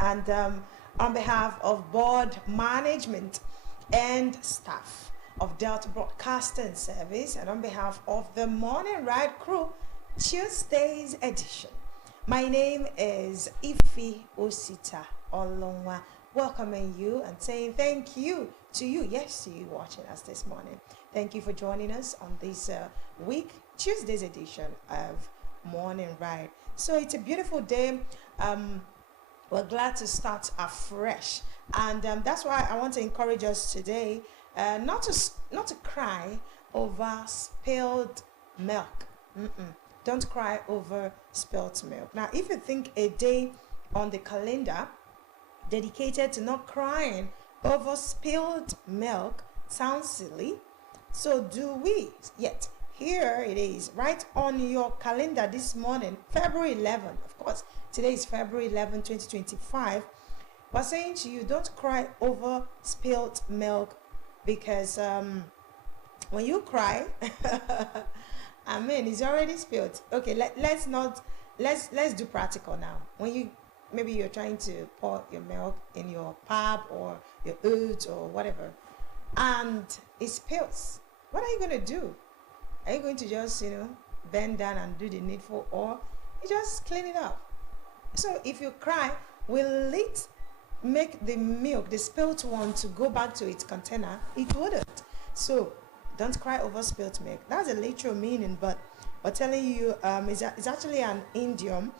And on behalf of board management and staff of Delta Broadcasting Service, and on behalf of the Morning Ride crew, Tuesday's edition, my name is Ifi Osita Olonwa, welcoming you and saying thank you to you, yes, to you watching us this morning. Thank you for joining us on this week, Tuesday's edition of Morning Ride. So it's a beautiful day. We're glad to start afresh, and that's why I want to encourage us today not to cry over spilled milk. Don't cry over spilled milk. Now, if you think a day on the calendar dedicated to not crying over spilled milk sounds silly, so do we. Yet here it is, right on your calendar this morning, February 11th. Of course, today is February 11, 2025. We're saying to you, don't cry over spilled milk, because when you cry, I mean, it's already spilled. Okay, let's do practical now. When maybe you're trying to pour your milk in your pap or your oats or whatever, and it spills. What are you going to do? Are you going to just, bend down and do the needful, or you just clean it up? So if you cry, will it make the milk, the spilled one, to go back to its container? It wouldn't. So don't cry over spilled milk. That's a literal meaning, but we're telling you it's actually an idiom.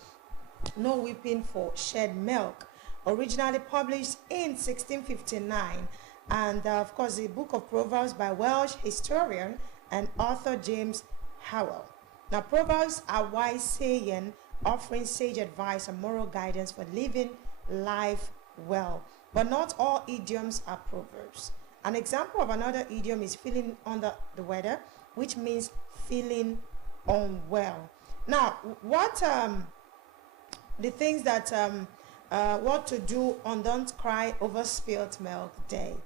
No weeping for shed milk, originally published in 1659, and of course the book of Proverbs by Welsh historian and author James Howell. Now, Proverbs are wise saying, offering sage advice and moral guidance for living life well. But not all idioms are proverbs. An example of another idiom is feeling under the weather, which means feeling unwell. Now, what the things that what to do on Don't Cry Over Spilled Milk Day?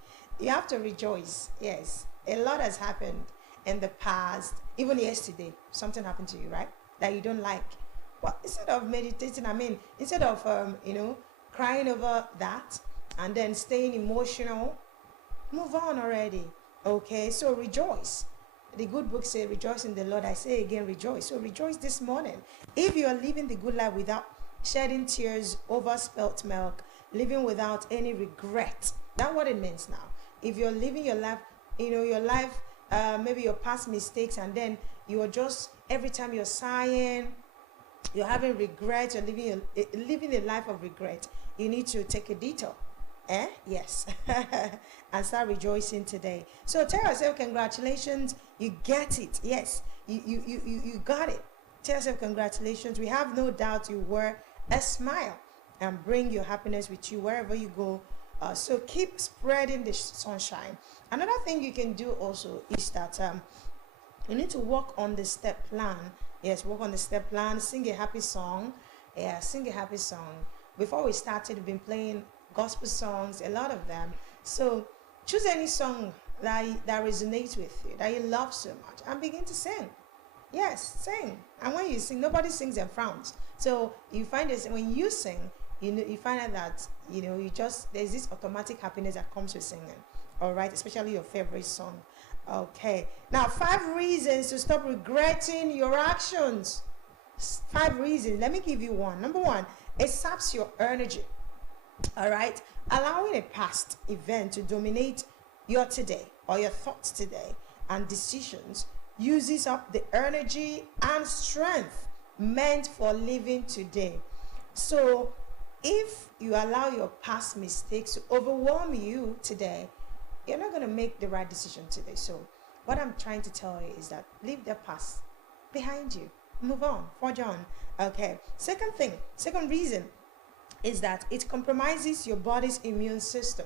You have to rejoice. Yes, a lot has happened in the past. Even yesterday, something happened to you, right? That you don't like. Well, instead of meditating, instead of crying over that and then staying emotional, move on already. Okay, so rejoice. The good book says, rejoice in the Lord. I say again, rejoice. So rejoice this morning. If you are living the good life without shedding tears over spilt milk, living without any regret, that's what it means now. If you're living your life, maybe your past mistakes, and then you are just, every time you're sighing, you're having regret, you're living a life of regret, you need to take a detour. Yes. And start rejoicing today. So tell yourself congratulations, you get it. Yes, you got it. Tell yourself congratulations. We have no doubt you wear a smile and bring your happiness with you wherever you go. So keep spreading the sunshine. Another thing you can do also is that you need to work on the step plan. Yes, work on the step plan. Sing a happy song. Yeah, sing a happy song. Before we started, we've been playing gospel songs, a lot of them. So choose any song that resonates with you, that you love so much, and begin to sing. Yes, sing. And when you sing, nobody sings and frowns. So you find this when you sing, you find out that there's this automatic happiness that comes with singing. All right, especially your favorite song. Okay, now 5 reasons to stop regretting your actions. 5 reasons. Let me give you one. Number 1, it saps your energy. All right, allowing a past event to dominate your today or your thoughts today and decisions uses up the energy and strength meant for living today. So if you allow your past mistakes to overwhelm you today, you're not going to make the right decision today. So what I'm trying to tell you is that leave the past behind you, move on, forge on. Okay, second reason is that it compromises your body's immune system.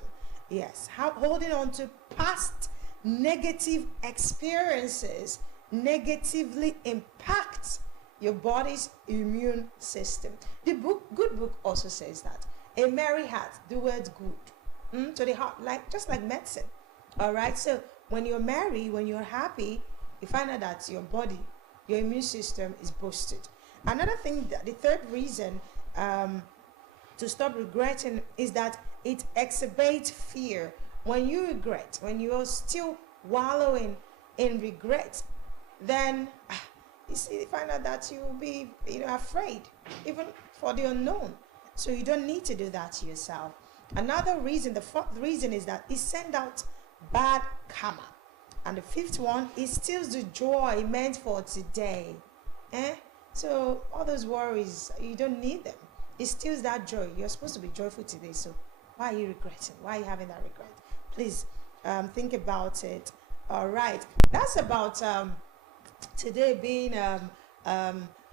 Yes, holding on to past negative experiences negatively impacts your body's immune system. The good book also says that a merry heart doeth good to the heart, just like medicine. All right, so when you're merry, when you're happy, you find out that your body, your immune system is boosted. Another thing, the third reason to stop regretting is that it exacerbates fear. When you regret, when you are still wallowing in regret, then you find out that you will be afraid, even for the unknown. So you don't need to do that to yourself. Another reason, the fourth reason, is that it sends out bad karma. And the fifth one, it steals the joy meant for today. So all those worries, you don't need them. It steals that joy. You're supposed to be joyful today, so why are you regretting? Why are you having that regret? Please think about it. All right, that's about today being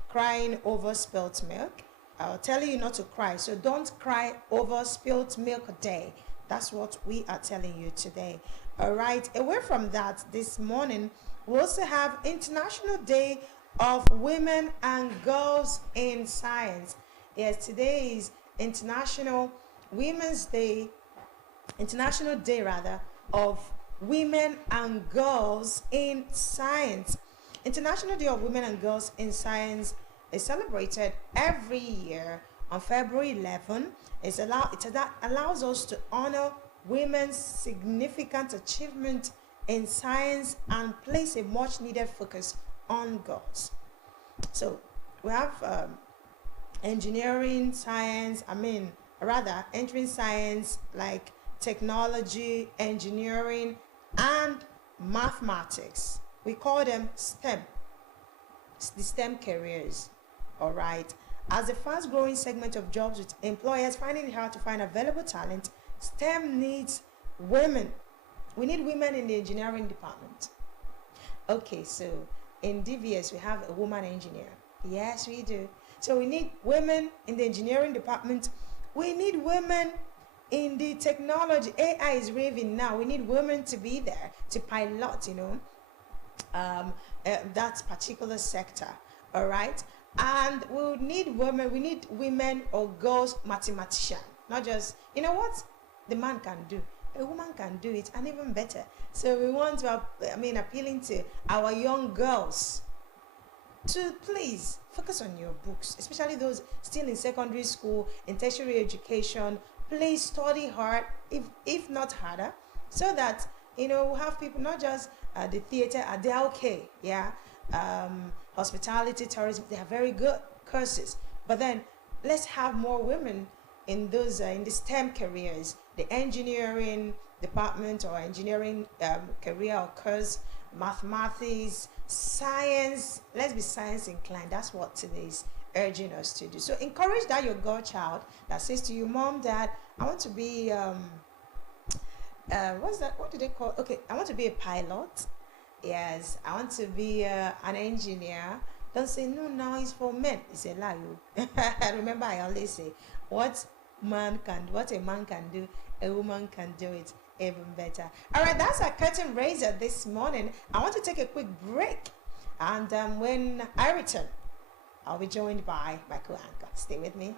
crying over spilt milk. I'll tell you not to cry, so don't cry over spilt milk day. That's what we are telling you today. All right, away from that, this morning we also have International Day of Women and Girls in Science. Yes, today is International Day of Women and Girls in Science. International Day of Women and Girls in Science is celebrated every year on February 11. It allows us to honor women's significant achievement in science and place a much needed focus on girls. So we have entering science like technology, engineering, and mathematics. We call them STEM, the STEM careers. All right. As a fast-growing segment of jobs with employers finding it hard to find available talent, STEM needs women. We need women in the engineering department. Okay, so in DVS we have a woman engineer. Yes, we do. So we need women in the engineering department. We need women in the technology. AI is raving now. We need women to be there to pilot, that particular sector. All right. And we need women or girls mathematician. Not just, what the man can do, a woman can do it, and even better. So we want to, appealing to our young girls to please focus on your books, especially those still in secondary school, in tertiary education. Please study hard, if not harder, so that we have people, not just the theater, they're okay, hospitality, tourism, they are very good courses. But then let's have more women in those in the STEM careers, the engineering department or engineering career or course, mathematics, science. Let's be science inclined. That's what today is urging us to do. So encourage that your girl child that says to you, Mom, Dad, I want to be what's that? What do they call? Okay, I want to be a pilot. Yes, I want to be an engineer. Don't say no. Now it's for men. It's a lie. Remember, I always say, what a man can do, a woman can do it even better. All right, that's our curtain raiser this morning. I want to take a quick break, and when I return, I'll be joined by my co-anchor. Stay with me.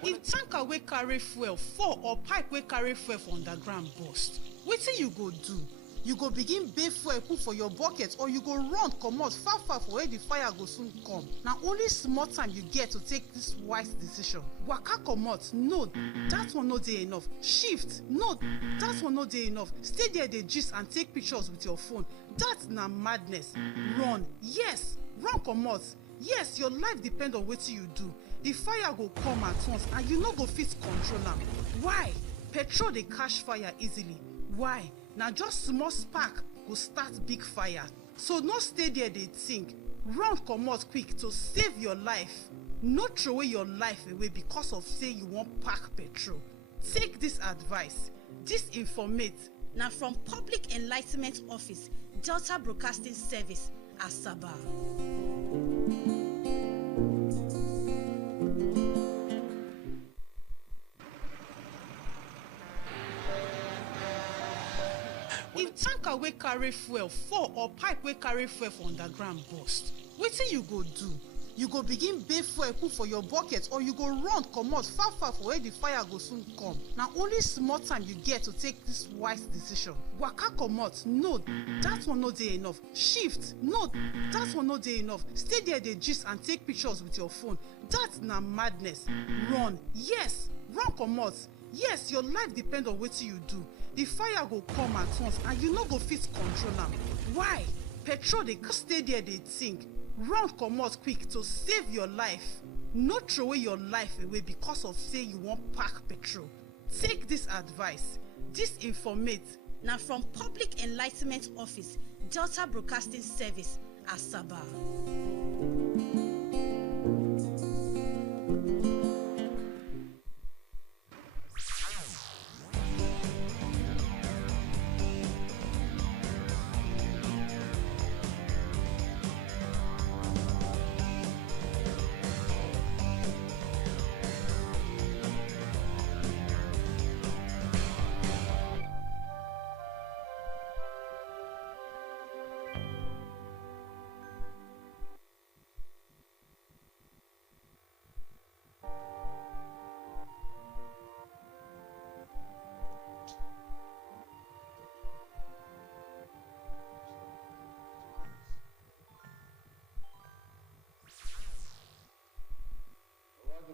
If tanker wey carry fuel fall or pipe wey carry fuel for underground burst, wetin you go do? You go begin bail fuel put for your bucket, or you go run comot far for where the fire go soon come. Na only small time you get to take this wise decision. Waka comot, no, that one no dey enough. Shift, no, that one no dey enough. Stay there dey gist and take pictures with your phone. That na madness. Run, yes, run comot. Yes, your life depend on wetin you do. The fire go come at once and you no go fit control am. Why? Petrol dey catch fire easily. Why? Na just small spark go start big fire. So no stay there dey think. Run comot quick to save your life. No throway your life away because of say you wan pack petrol. Take this advice. This informate na from Public Enlightenment Office, Delta Broadcasting Service, Asaba. tanker wey carry fuel fall or pipe wey carry fuel for underground burst, wetin you go do? You go begin bae fuel put for your bucket, or you go run comot far far for where the fire go soon come. Na only small time you get to take this wise decision. Waka comot, no, that one no dey enough. Shift, no, that one no dey enough. Stay there dey gist and take pictures with your phone. That na madness. Run, yes, run comot. Yes, your life depend on wetin you do. The fire go come at once and you no go fit control am. Why? Petrol dey stay there dey think. Run comot quick to save your life. No throw away your life away because of say you wan pack petrol. Take this advice. This informate na from Public Enlightenment Office, Delta Broadcasting Service, Asaba.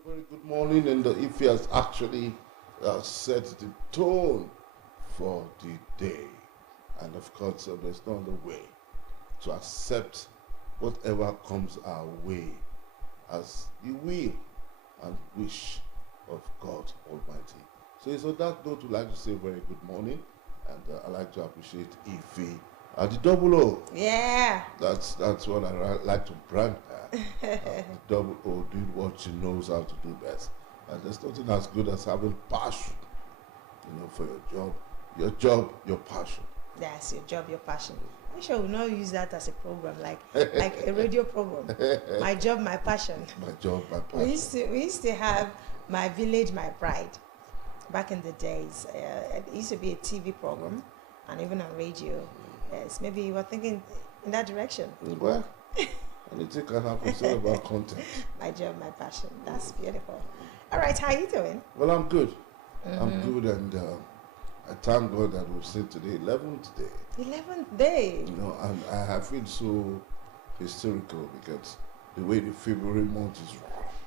Very good morning, and if he has actually set the tone for the day, and of course there's no other way to accept whatever comes our way as the will and wish of God Almighty. So it's on that note, we'd like to say very good morning, and I'd like to appreciate Ife at the double O. Yeah. That's what I like to brand her. The double O doing what she knows how to do best. And there's nothing as good as having passion, for your job, your passion. That's your job, your passion. I'm sure we'll not use that as a program, like a radio program. My job, my passion. My job, my passion. We used to have My Village, My Pride back in the days. It used to be a TV program and even on radio. Yes, maybe you were thinking in that direction. Well, anything can happen. It's all about content. My job, my passion. That's beautiful. All right, how are you doing? Well, I'm good. I'm good, and I thank God that we've seen today, 11th day. 11th day. And I feel so hysterical because the way the February month is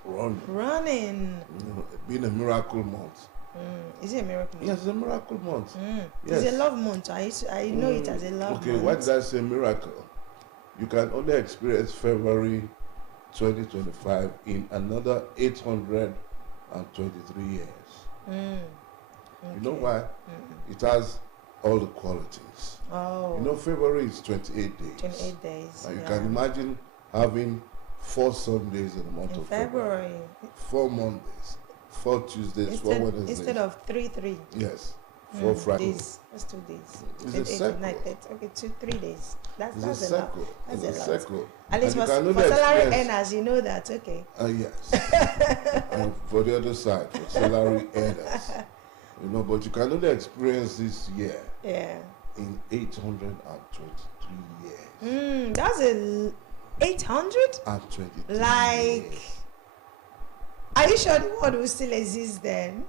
running. Being a miracle month. Is it a miracle month? Yes, it's a miracle month. Yes. It's a love month. I know it as a love month. Okay, why did I say miracle? You can only experience February 2025 in another 823 years. Okay. You know why? It has all the qualities. Oh. February is 28 days. 28 days. And you can imagine having 4 Sundays in the month of February. 4 Mondays, 4 Tuesdays, 4 Wednesdays. Instead of 3. Yes. 4 Fridays. That's 2 days. It's a circle. 9, 10, okay, 3 days. That's a circle. That's it's a lot. Circle. At least for salary earners, you know that, okay. Yes. And for the other side, for salary earners. But you can only experience this year in 823 years. That's 823 years. Are you sure the world will still exist then?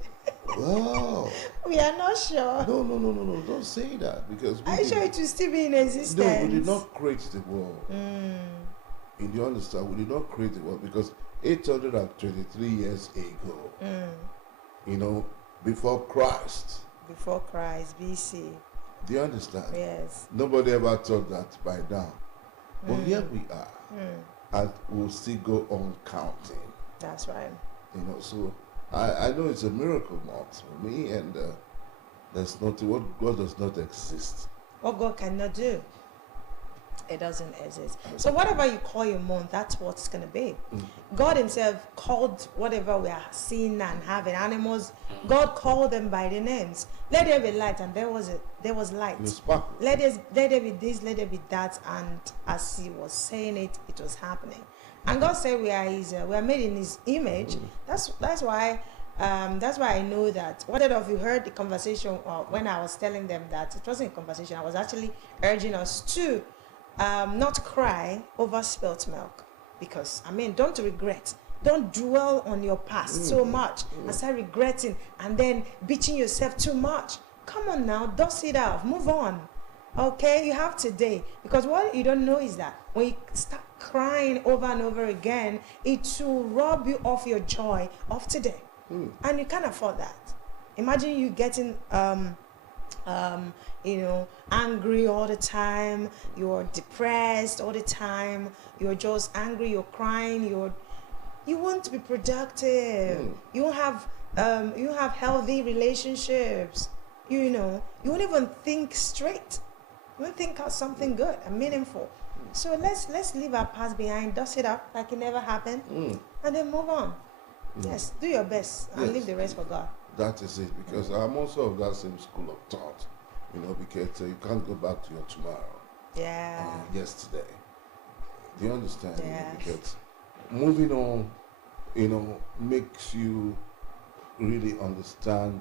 Wow. We are not sure. No. Don't say that, because are you sure it will still be in existence? No, we did not create the world. You do understand? We did not create the world, because 823 years ago, before Christ. Before Christ, BC. Do you understand? Yes. Nobody ever thought that by now. But here we are. And we'll still go on counting. That's right. So I know it's a miracle month for me, and there's nothing, what God does not exist. What God cannot do, it doesn't exist. So whatever you call your month, that's what it's going to be. God himself called whatever we are seeing and having, animals, God called them by their names. Let there be light, and there was light. Let there be this, let there be that, and as he was saying it, it was happening. And God said we are made in his image. That's why That's why I know that. What of you heard the conversation when I was telling them that it wasn't a conversation? I was actually urging us to not cry over spilt milk, because don't regret. Don't dwell on your past so much and start regretting and then beating yourself too much. Come on now, dust it off, move on. Okay, you have today, because what you don't know is that when you start crying over and over again, it will rob you of your joy of today. And you can't afford that. Imagine you getting angry all the time, you're depressed all the time, you're just angry, you're crying, you won't be productive. You won't have healthy relationships. You won't even think straight. You won't think of something good and meaningful. So let's leave our past behind, dust it up like it never happened, and then move on. Yes, do your best and leave the rest for God. That is it, because I'm also of that same school of thought, because you can't go back to your tomorrow. Yeah. Yesterday. Do you understand? Yeah. Because moving on, makes you really understand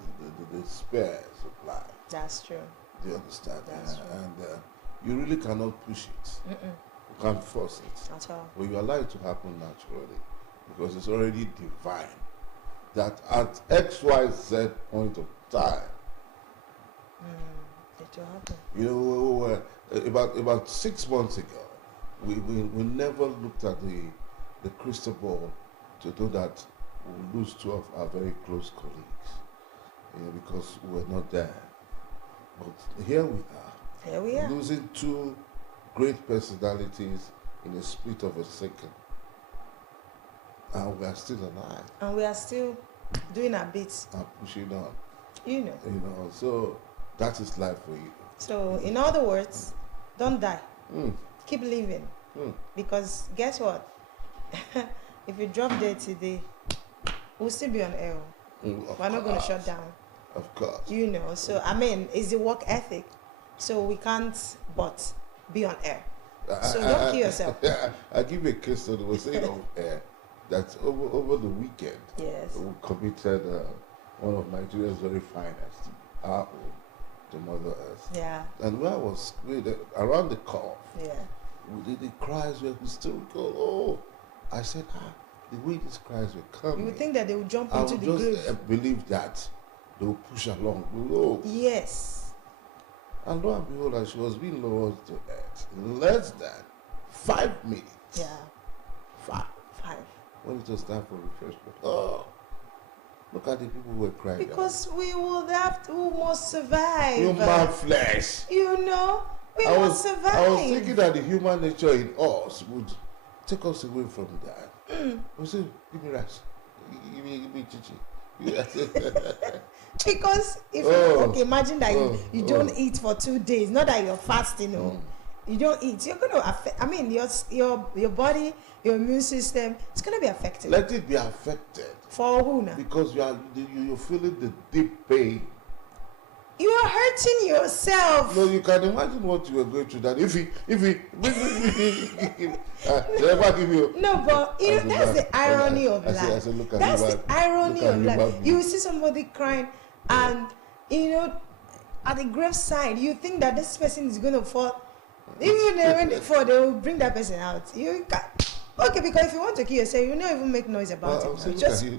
the spares of life. That's true. Do you understand? That's true. And you really cannot push it. You can't force it. At all. But you allow it to happen naturally, because it's already divine. That at XYZ point of time, It will happen. about 6 months ago, we never looked at the crystal ball to know that we'll lose two of our very close colleagues, because we're not there. But here we are. Here we are. Losing two great personalities in a split of a second. And we are still alive. And we are still doing our bits. And pushing on. So that is life for you. So in other words, don't die. Keep living. Because guess what? If you drop dead today, we'll still be on air. We're not going to shut down. Of course. So it's the work ethic. So we can't but be on air. So don't kill yourself. I give you a case study. We say on air that over the weekend, yes, we committed one of Nigeria's very finest, our own, to Mother Earth. Yeah. And where I was around the curve, yeah, the cries were still go. Oh, I said, the way these cries were coming, you would think that they would jump into the grave. I grave. just believe that they will push along below. Yes. And lo and behold, as she was being lowered to earth in less than 5 minutes. Yeah. 5. When it was time for refreshment. Oh, look at the people who were crying. Because we must survive. Human flesh. We must survive. I was thinking that the human nature in us would take us away from that. We say, give me rice. Give me chichi. Because if imagine that you don't eat for 2 days, not that you're fasting, you don't eat, you're going to affect. Your body, your immune system, it's going to be affected. Let it be affected. For who now? Because you're feeling the deep pain. You are hurting yourself. No, you can imagine what you were going through. That if he never give you. No, but that's the irony of life. I said, that's the irony of life. You see somebody crying, and at the graveside, you think that this person is going to fall. Even when they fall, they will bring that person out. You can't. Okay, because if you want to kill yourself, you don't even make noise about it.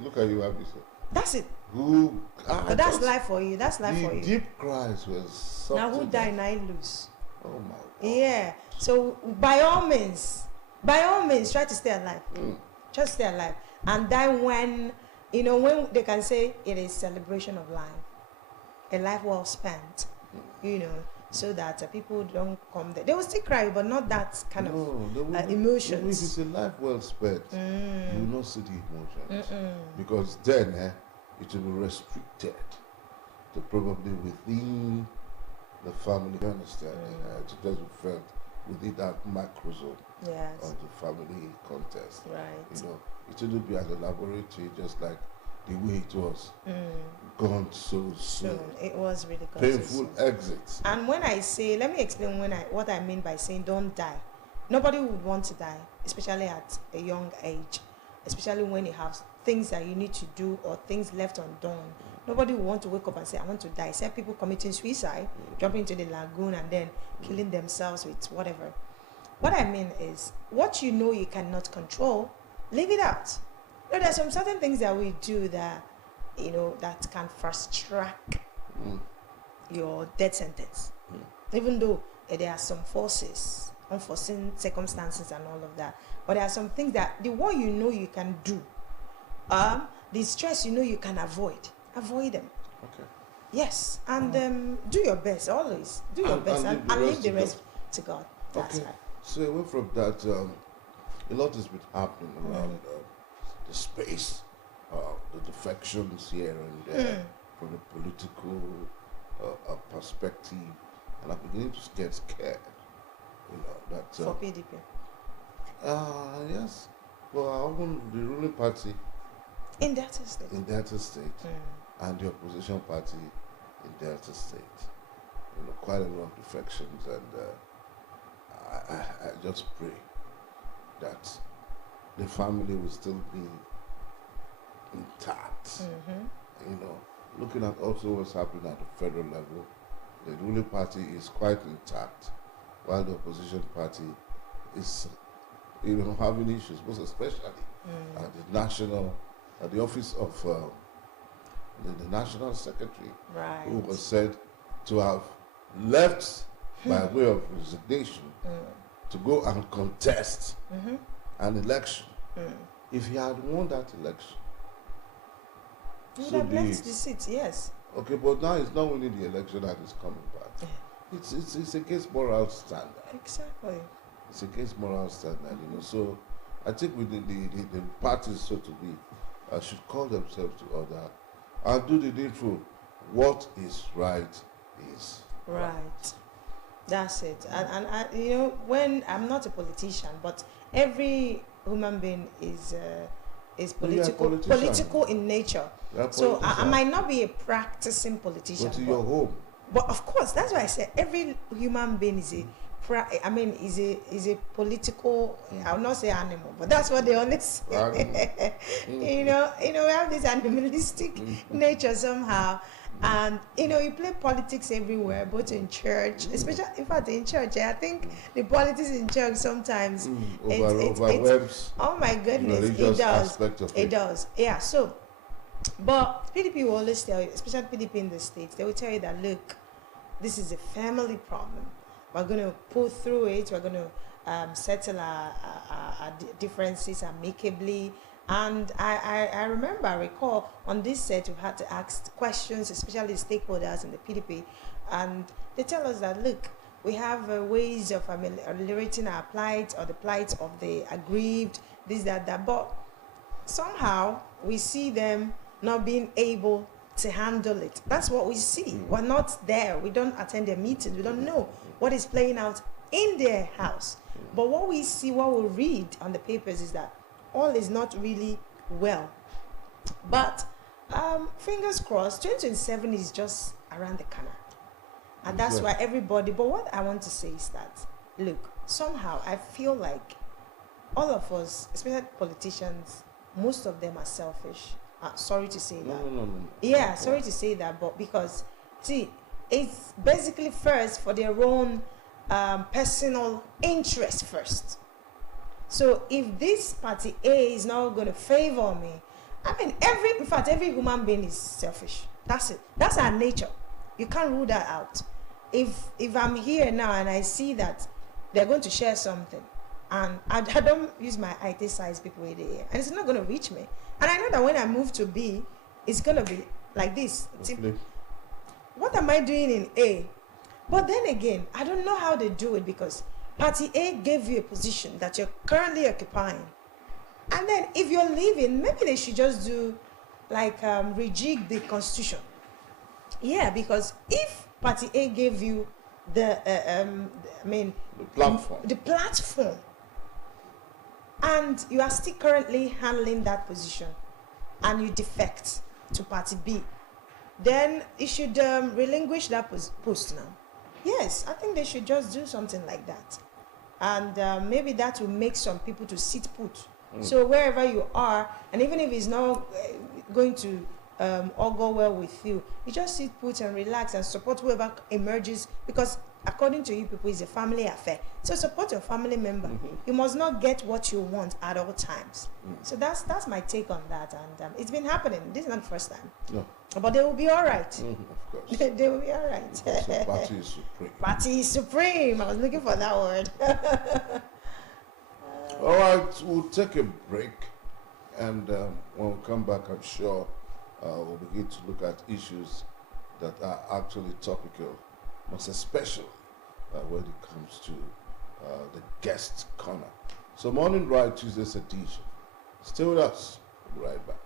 Look at you, Abisa. That's it. But that's life for you. That's life for you. The deep cries was something. Now who died, now you lose. Oh my God. Yeah. So by all means, try to stay alive. Try to stay alive. And die when they can say it is celebration of life. A life well spent. So that people don't come there. They will still cry, but not that kind of emotions. If it's a life well spent, you will not see the emotions. Because then it will be restricted to probably within the family. You understand? To just be felt within that macrosome of the family context. Right. It shouldn't be at the laboratory, just like the way it was gone so soon. It was really gone painful exits. And when I say, let me explain what I mean by saying don't die. Nobody would want to die, especially at a young age, especially when you have things that you need to do or things left undone. Nobody will want to wake up and say, I want to die. Except people committing suicide, jumping into the lagoon and then killing themselves with whatever. What I mean is, what you know you cannot control, leave it out. You know, there's some certain things that we do that, you know, that can fast track your death sentence. Even though there are some forces, unforeseen circumstances and all of that. But there are some things that the one you know you can do, the stress you know you can avoid them. Okay. Yes, and do your best always. Do your best and leave the rest to God. That's okay. right. So away from that, a lot has been happening around the space, the defections here and there, from the political perspective, and I'm beginning to get scared. You know that For PDP. yes, well, I own the ruling party In Delta State. And the opposition party in Delta State. You know, quite a lot of defections, and I just pray that the family will still be intact. You know, looking at also what's happening at the federal level, the ruling party is quite intact, while the opposition party is, you know, having issues, most especially at the national, at the office of the national secretary, Right. who was said to have left by way of resignation to go and contest an election. If he had won that election, You would so have be left it. the seat, yes. Okay, but now he's not winning the election and he's coming back. It's against moral standard. Exactly. It's against moral standard, you know. So I think with the parties, so to be, should call themselves to order and do the needful. What is right is Right. That's it. And I, you know, when I'm not a politician, but every human being is political in nature. So I might not be a practicing politician. But in your home. But of course, that's why I said every human being is is a political. I will not say animal, but that's what they always say. You know, we have this animalistic nature somehow, and you know, you play politics everywhere, both in church, especially in fact in church. I think the politics in church sometimes overwhelms. Oh my goodness, it does. It does. Yeah. So, but PDP will always tell you, especially PDP in the States, they will tell you that, look, this is a family problem. We're going to pull through it. We're going to settle our differences amicably. And I recall on this set, we've had to ask questions, especially stakeholders in the PDP. And they tell us that, look, we have ways of ameliorating our plight or the plight of the aggrieved, this, that. But somehow we see them not being able to handle it. That's what we see. We're not there. We don't attend their meetings. We don't know what is playing out in their house. But what we see, what we read on the papers is that all is not really well. But fingers crossed, 2027 is just around the corner. And that's why everybody, but what I want to say is that, look, somehow I feel like all of us, especially politicians, most of them are selfish. Sorry to say that. No. Yeah, sorry to say that, but because, see, it's basically first for their own personal interest first. So if this party A is not going to favor me, I mean, in fact, every human being is selfish. That's it. That's our nature. You can't rule that out. If I'm here now and I see that they're going to share something, and I don't use my IT size people in the air, and it's not going to reach me. And I know that when I move to B, it's going to be like this. What am I doing in A? But then again, I don't know how they do it, because Party A gave you a position that you're currently occupying. And then if you're leaving, maybe they should just do like rejig the constitution. Yeah, because if Party A gave you the platform, and you are still currently handling that position, and you defect to Party B, then you should relinquish that post now. Yes, I think they should just do something like that. And maybe that will make some people to sit put So wherever you are, and even if it's not going to all go well with you, you just sit put and relax and support whoever emerges, because according to you people, it's a family affair. So support your family member. You must not get what you want at all times. So that's my take on that, and it's been happening. This is not the first time. No. But they will be all right. Of course. They will be all right. So party is supreme. Party is supreme. I was looking for that word. All right, we'll take a break, and when we come back, I'm sure we'll begin to look at issues that are actually topical, most especially when it comes to the guest corner. So, Morning Ride Tuesday's edition. Stay with us. We'll be right back.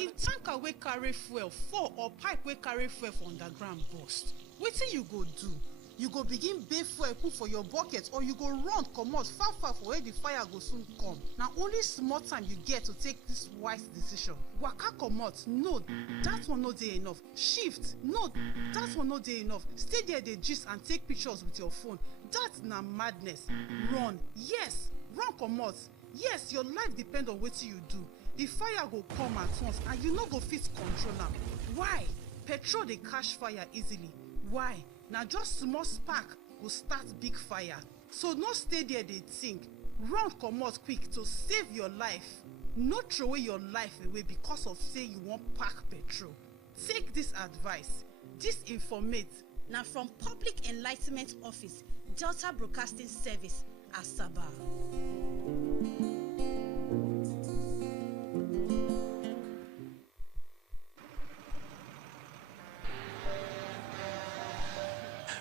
If tanker wey carry fuel fall or pipe wey carry fuel for underground burst, wetin you go do? You go begin bail fuel put for your bucket, or you go run comot far far for where the fire go soon come. Na only small time you get to take this wise decision. Waka comot, no, that one no dey enough. Shift, no, that one no dey enough. Stay there dey gist and take pictures with your phone. That na madness. Run, yes, run comot. Yes, your life depend on wetin you do. The fire go come at once and you no go fit control am. Why? Petrol dey catch fire easily. Why? Na just small spark go start big fire. So no stay there dey think. Run comot quick to save your life. No throway your life away because of say you wan pack petrol. Take this advice. This informate na from Public Enlightenment Office, Delta Broadcasting Service, Asaba.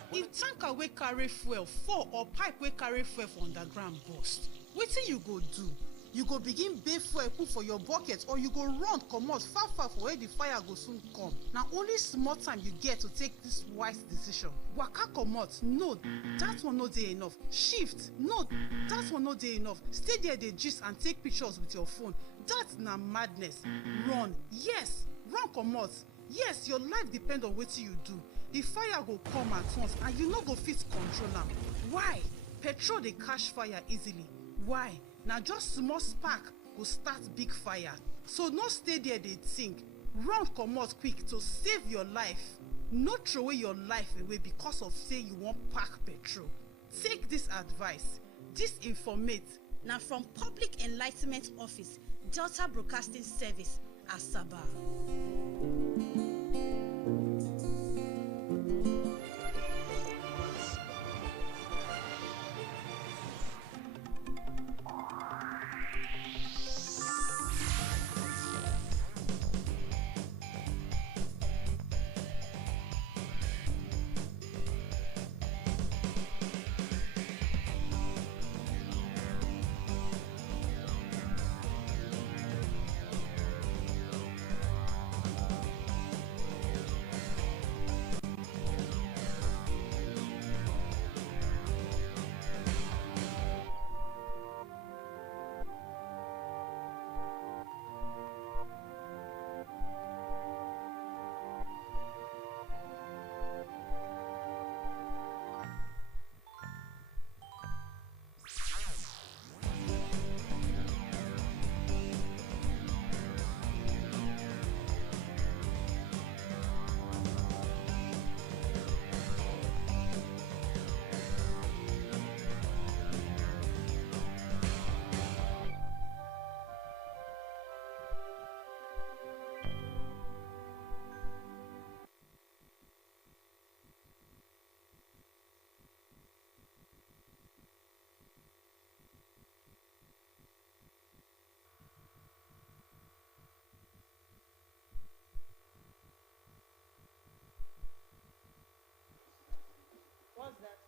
If tanker wey carry fuel fall or pipe wey carry fuel for underground burst, wetin you go do? You go begin bail fuel put for your bucket, or you go run comot far far for where the fire go soon come. Na only small time you get to take this wise decision. Waka comot, no, that one no dey enough. Shift, no, that one no dey enough. Stay there dey gist and take pictures with your phone. That na madness. Run, yes, run comot. Yes, your life depend on wetin you do. The fire go come at once and you no go fit control am. Why? Petrol dey catch fire easily. Why? Na just small spark go start big fire. So no stay there dey think. Run comot quick to save your life. No throway your life away because of say you wan pack petrol. Take this advice. This informate na from Public Enlightenment Office, Delta Broadcasting Service, Asaba.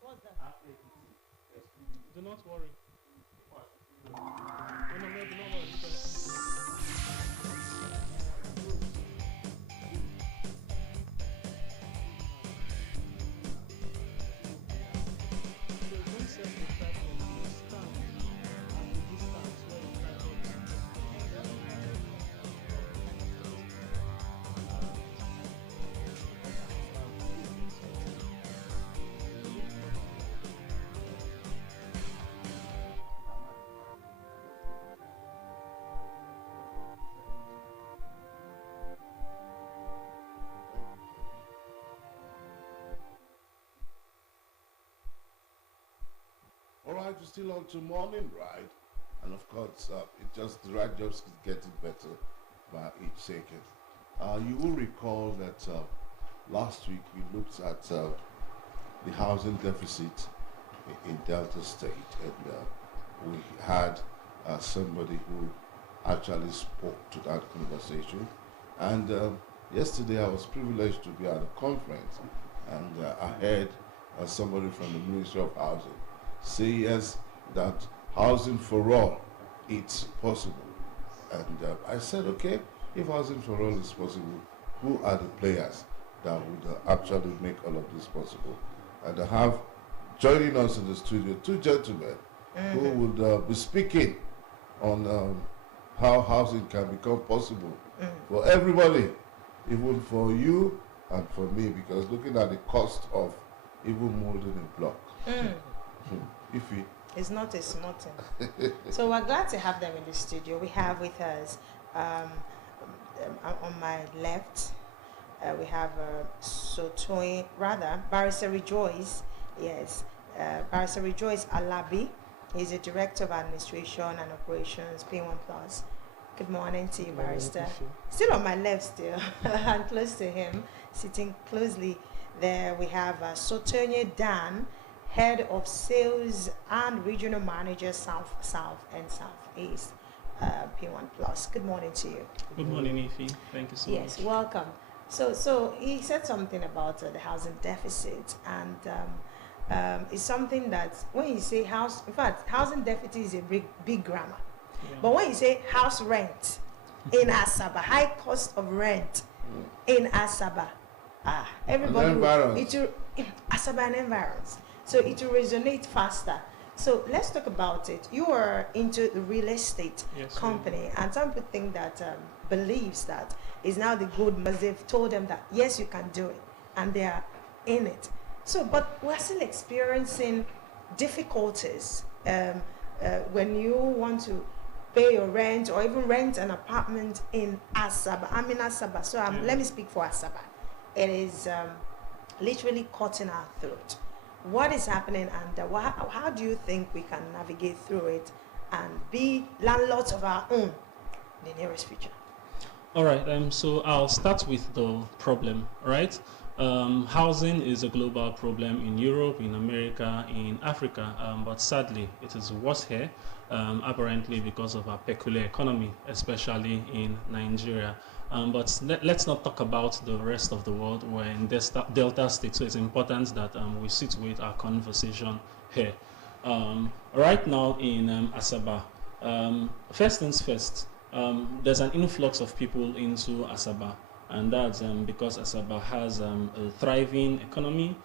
What's that? Do not worry. No, no, no, do not worry. So don't set the tripod. Just stand at the distance where the tripod is. All right, we're still on to morning ride, and of course, it just the ride just is getting better by each second. You will recall that last week we looked at the housing deficit in Delta State, and we had somebody who actually spoke to that conversation. And yesterday I was privileged to be at a conference, and I heard somebody from the Ministry of Housing say yes, that housing for all, it's possible. And I said, okay, if housing for all is possible, who are the players that would actually make all of this possible? And I have joining us in the studio two gentlemen who would be speaking on how housing can become possible for everybody, even for you and for me, because looking at the cost of even molding a block. It's not a small thing. So we're glad to have them in the studio. We have with us on my left, we have Barrister Rejoice. Yes, Barrister Rejoice Alabi. He's a Director of Administration and Operations, P1 Plus. Good morning to you, Barrister. Still on my left, still, and close to him, sitting closely there, we have Sotonye Dan, Head of Sales and Regional Manager South and Southeast, P1 Plus. Good morning to you. Good morning, Ify. Thank you so much. Yes, welcome. So he said something about the housing deficit, and it's something that when you say house, in fact, housing deficit is a big grammar. Yeah. But when you say house rent in Asaba, high cost of rent in Asaba, everybody Asaba and environs. So it will resonate faster. So let's talk about it. You are into the real estate company, and some people think that believes that is now the good because they've told them that yes, you can do it, and they are in it. So, but we're still experiencing difficulties when you want to pay your rent or even rent an apartment in Asaba. I'm in Asaba, so let me speak for Asaba. It is literally cutting our throat. What is happening, and how do you think we can navigate through it and be landlords of our own in the nearest future? All right, so I'll start with the problem, right? Housing is a global problem in Europe, in America, in Africa, but sadly it is worse here, apparently because of our peculiar economy, especially in Nigeria. But let's not talk about the rest of the world. We're in Delta State, so it's important that we situate our conversation here. Right now in Asaba, first things first, there's an influx of people into Asaba, and that's because Asaba has a thriving economy,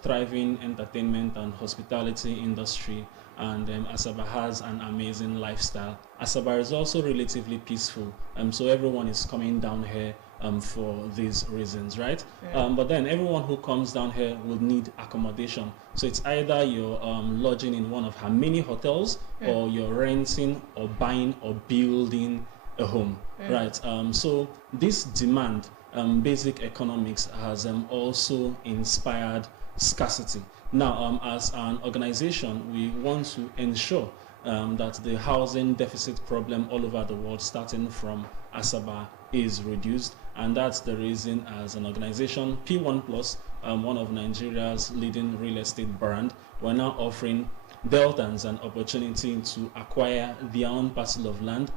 thriving entertainment and hospitality industry, and Asaba has an amazing lifestyle. Asaba is also relatively peaceful, so everyone is coming down here for these reasons, right? But then everyone who comes down here will need accommodation. So it's either you're lodging in one of her many hotels, or you're renting or buying or building a home, right? So this demand, basic economics, has also inspired scarcity. Now, as an organization, we want to ensure that the housing deficit problem all over the world, starting from Asaba, is reduced, and that's the reason, as an organization, P1 Plus, one of Nigeria's leading real estate brand, we're now offering Deltans an opportunity to acquire their own parcel of land,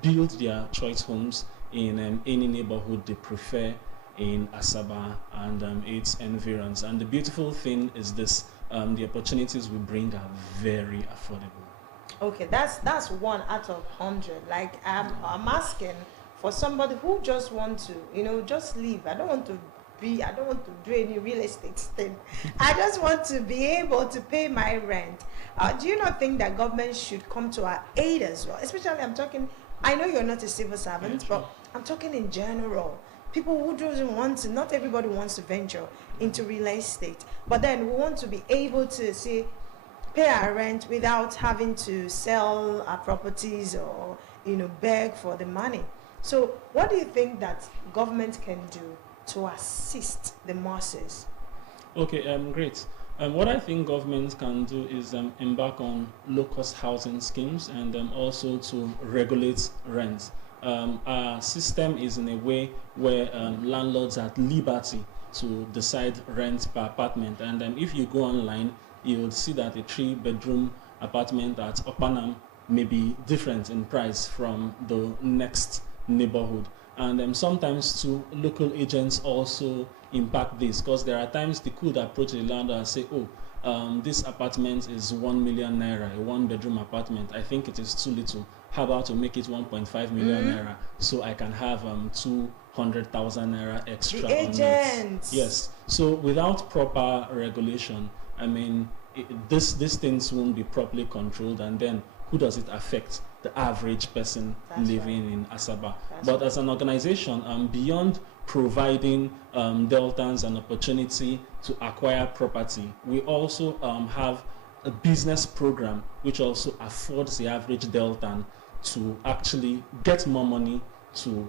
build their choice homes in any neighborhood they prefer in Asaba and its environs. And the beautiful thing is this: the opportunities we bring are very affordable. Okay, that's 1 out of 100. Like I'm asking for somebody who just want to, just leave. I don't want to do any real estate thing. I just want to be able to pay my rent. Do you not think that government should come to our aid as well? Especially I know you're not a civil servant, but I'm talking in general. People who doesn't want to, not everybody wants to venture into real estate, but then we want to be able to say, pay our rent without having to sell our properties or beg for the money. So what do you think that government can do to assist the masses? Okay, great. What I think government can do is embark on low-cost housing schemes and also to regulate rent. Our system is in a way where landlords are at liberty to decide rent per apartment, and if you go online, you would see that a 3-bedroom apartment at Opanam may be different in price from the next neighborhood. And sometimes too, local agents also impact this, because there are times they could approach the landlord and say, this apartment is 1 million naira, a 1-bedroom apartment. I think it is too little. How about to make it 1.5 million naira so I can have 200,000 naira extra the on agents. it? Yes. So without proper regulation, I mean, these things won't be properly controlled, and then who does it affect? The average person living in Asaba. But as an organization, beyond providing Deltans an opportunity to acquire property, we also have a business program which also affords the average Deltan to actually get more money to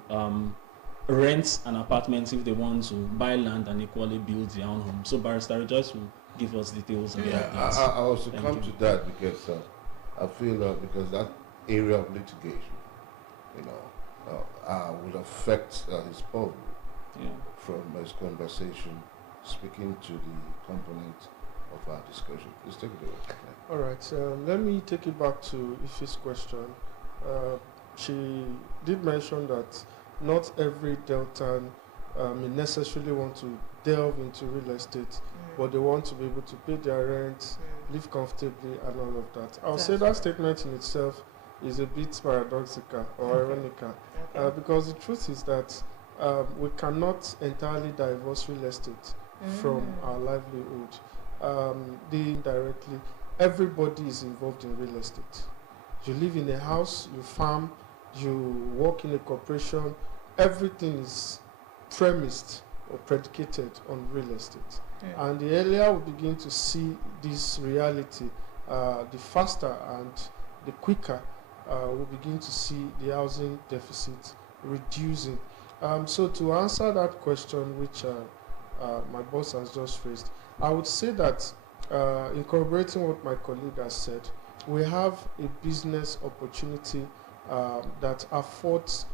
rent an apartment if they want to buy land and equally build their own home. So Barrister Rejoice will give us details on that. I also come to that because I feel because that area of litigation, would affect his poll from his conversation, speaking to the component of our discussion. Please take it away. All right, let me take it back to Ife's question. She did mention that not every Deltan may necessarily want to delve into real estate, but they want to be able to pay their rent, live comfortably, and all of that. I'll say that statement in itself is a bit paradoxical or ironical, because the truth is that we cannot entirely divorce real estate from our livelihood. Indirectly, everybody is involved in real estate. You live in a house, you farm, you work in a corporation, everything is premised or predicated on real estate. And the earlier we begin to see this reality, the faster and the quicker we begin to see the housing deficit reducing. So to answer that question, which my boss has just raised, I would say that incorporating what my colleague has said, we have a business opportunity that affords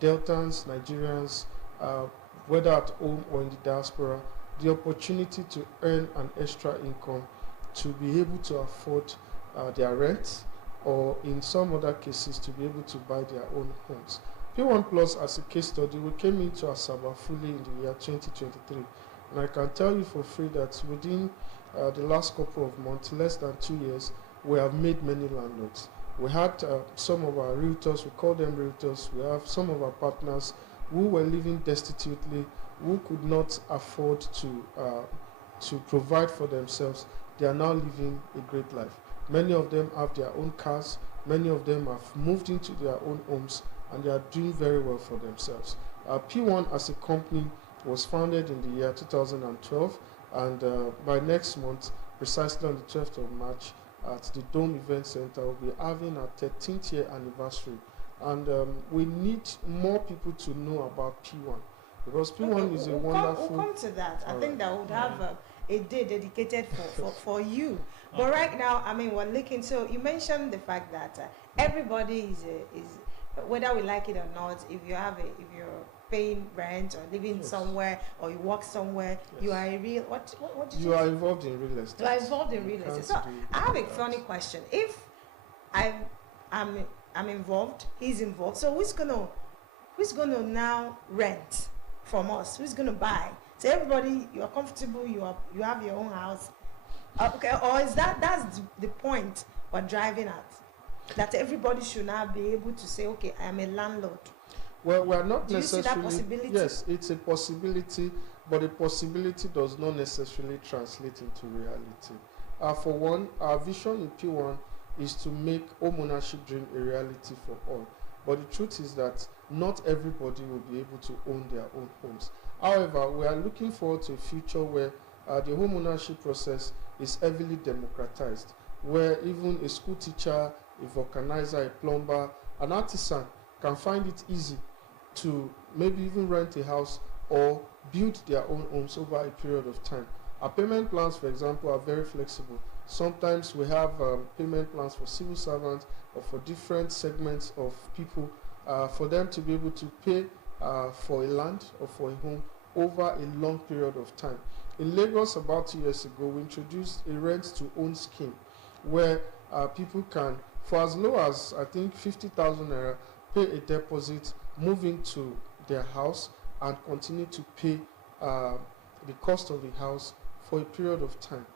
Deltans, Nigerians, whether at home or in the diaspora, the opportunity to earn an extra income to be able to afford their rent, or in some other cases to be able to buy their own homes. P1 Plus, as a case study, we came into Asaba fully in the year 2023, and I can tell you for free that within the last couple of months, less than 2 years, we have made many landlords. We had some of our realtors, we call them realtors, we have some of our partners who were living destitutely, who could not afford to provide for themselves. They are now living a great life. Many of them have their own cars, many of them have moved into their own homes, and they are doing very well for themselves. P1 as a company was founded in the year 2012, and by next month, precisely on the 12th of March, at the Dome Event Center, we'll be having our 13th year anniversary. And we need more people to know about P1, because P1 is a wonderful... We'll come to that. I think that would have a day dedicated for you. But right now, I mean, we're looking, so you mentioned the fact that everybody is, whether we like it or not, if you're paying rent or living somewhere or you work somewhere, you are a real, what did you are involved in real estate. You are involved in real estate. So I have a funny question. If I'm involved, he's involved, so who's gonna now rent from us? Who's gonna buy? So everybody, you are comfortable, you have your own house. Okay, or is that's the point we're driving at? That everybody should now be able to say, okay, I am a landlord. Well, we are not Do you see necessarily. that possibility? Yes, it's a possibility, but a possibility does not necessarily translate into reality. For one, our vision in P1 is to make home ownership dream a reality for all. But the truth is that not everybody will be able to own their own homes. However, we are looking forward to a future where the home ownership process is heavily democratized, where even a school teacher, a vulcanizer, a plumber, an artisan can find it easy to maybe even rent a house or build their own homes over a period of time. Our payment plans, for example, are very flexible. Sometimes we have payment plans for civil servants or for different segments of people for them to be able to pay for a land or for a home over a long period of time. In Lagos, about 2 years ago, we introduced a rent-to-own scheme where people can, for as low as, I think, 50,000 naira, pay a deposit, move into their house, and continue to pay the cost of the house for a period of time.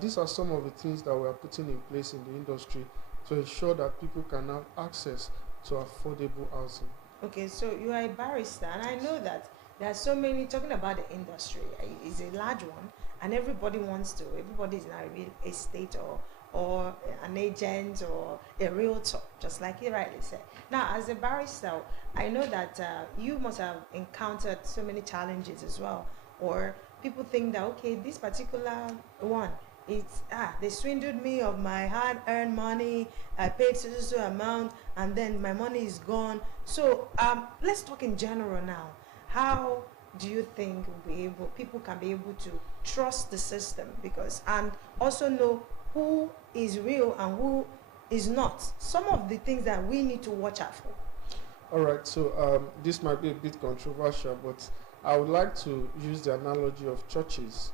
These are some of the things that we are putting in place in the industry to ensure that people can have access to affordable housing. Okay, so you are a barrister, and I know that there are so many, talking about the industry, is a large one, and everybody is in a real estate or an agent or a realtor, just like you rightly said. Now, as a barrister, I know that you must have encountered so many challenges as well, or people think that, okay, this particular one, they swindled me of my hard-earned money, I paid so amount, and then my money is gone. So let's talk in general now. How do you think people can be able to trust the system, and also know who is real and who is not? Some of the things that we need to watch out for. All right, so this might be a bit controversial, but I would like to use the analogy of churches.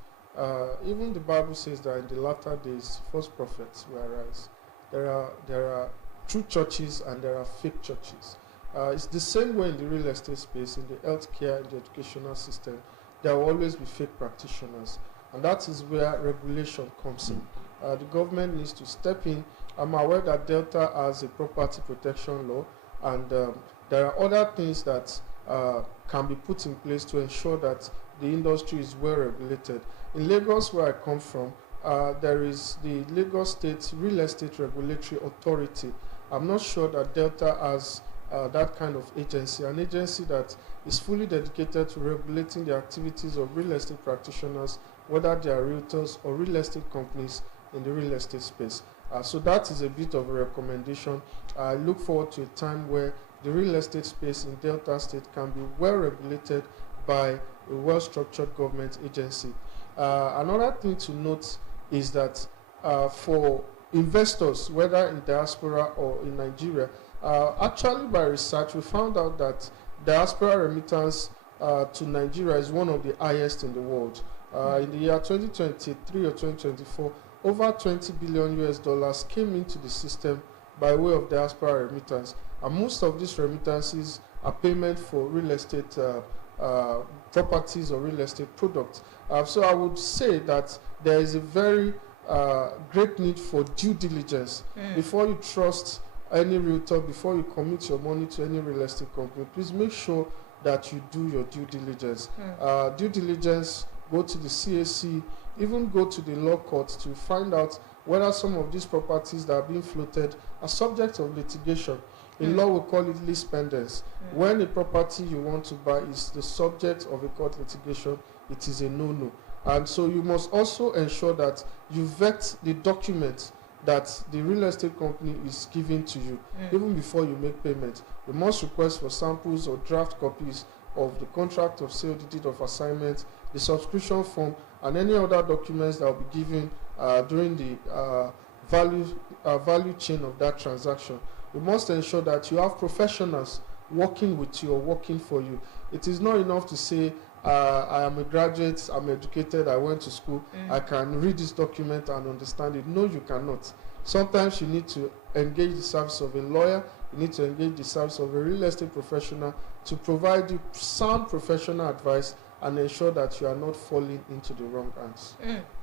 Even the Bible says that in the latter days, false prophets will arise. There are true churches and there are fake churches. It's the same way in the real estate space, in the healthcare, in the educational system. There will always be fake practitioners, and that is where regulation comes in. The government needs to step in. I'm aware that Delta has a property protection law, and there are other things that can be put in place to ensure that the industry is well regulated. In Lagos, where I come from, there is the Lagos State Real Estate Regulatory Authority. I'm not sure that Delta has that kind of agency, an agency that is fully dedicated to regulating the activities of real estate practitioners, whether they are realtors or real estate companies in the real estate space. So that is a bit of a recommendation. I look forward to a time where the real estate space in Delta State can be well regulated by a well-structured government agency. Another thing to note is that for investors, whether in diaspora or in Nigeria, actually by research, we found out that diaspora remittance to Nigeria is one of the highest in the world. In the year 2023 or 2024, over $20 billion US came into the system by way of diaspora remittance. And most of these remittances are payment for real estate properties or real estate products. So I would say that there is a very great need for due diligence before you trust any realtor, before you commit your money to any real estate company. Please make sure that you do your due diligence. Due diligence, go to the CAC, even go to the law court to find out whether some of these properties that are being floated are subject of litigation. In law, we call it lease pendants. When a property you want to buy is the subject of a court litigation, it is a no-no. And so you must also ensure that you vet the documents that the real estate company is giving to you, even before you make payment. You must request for samples or draft copies of the contract of sale, the deed of assignment, the subscription form, and any other documents that will be given during the value chain of that transaction. You must ensure that you have professionals working with you or working for you. It is not enough to say, I am a graduate, I'm educated, I went to school, I can read this document and understand it. No, you cannot. Sometimes you need to engage the service of a lawyer, you need to engage the service of a real estate professional to provide you sound professional advice and ensure that you are not falling into the wrong hands.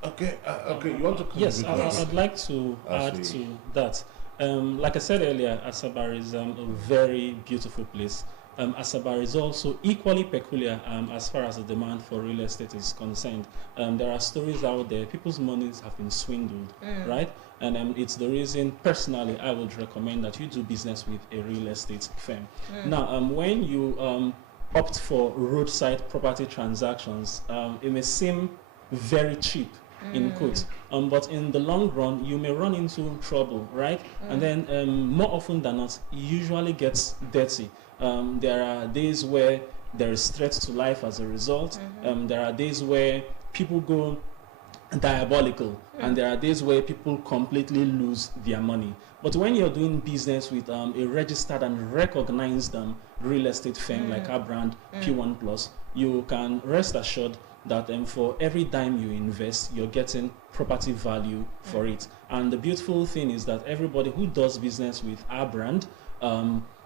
Okay, you want to Yes, contribute? I'd like to add to that. Like I said earlier, Asaba is a very beautiful place. Asaba is also equally peculiar as far as the demand for real estate is concerned. There are stories out there, people's monies have been swindled, right? And it's the reason, personally, I would recommend that you do business with a real estate firm. Now, when you opt for roadside property transactions, it may seem very cheap, in quotes, but in the long run you may run into trouble, right? And then more often than not, it usually gets dirty. There are days where there is threat to life as a result. There are days where people go diabolical, and there are days where people completely lose their money. But when you're doing business with a registered and recognized real estate firm like our brand P1 Plus, you can rest assured that for every dime you invest, you're getting property value for it. And the beautiful thing is that everybody who does business with our brand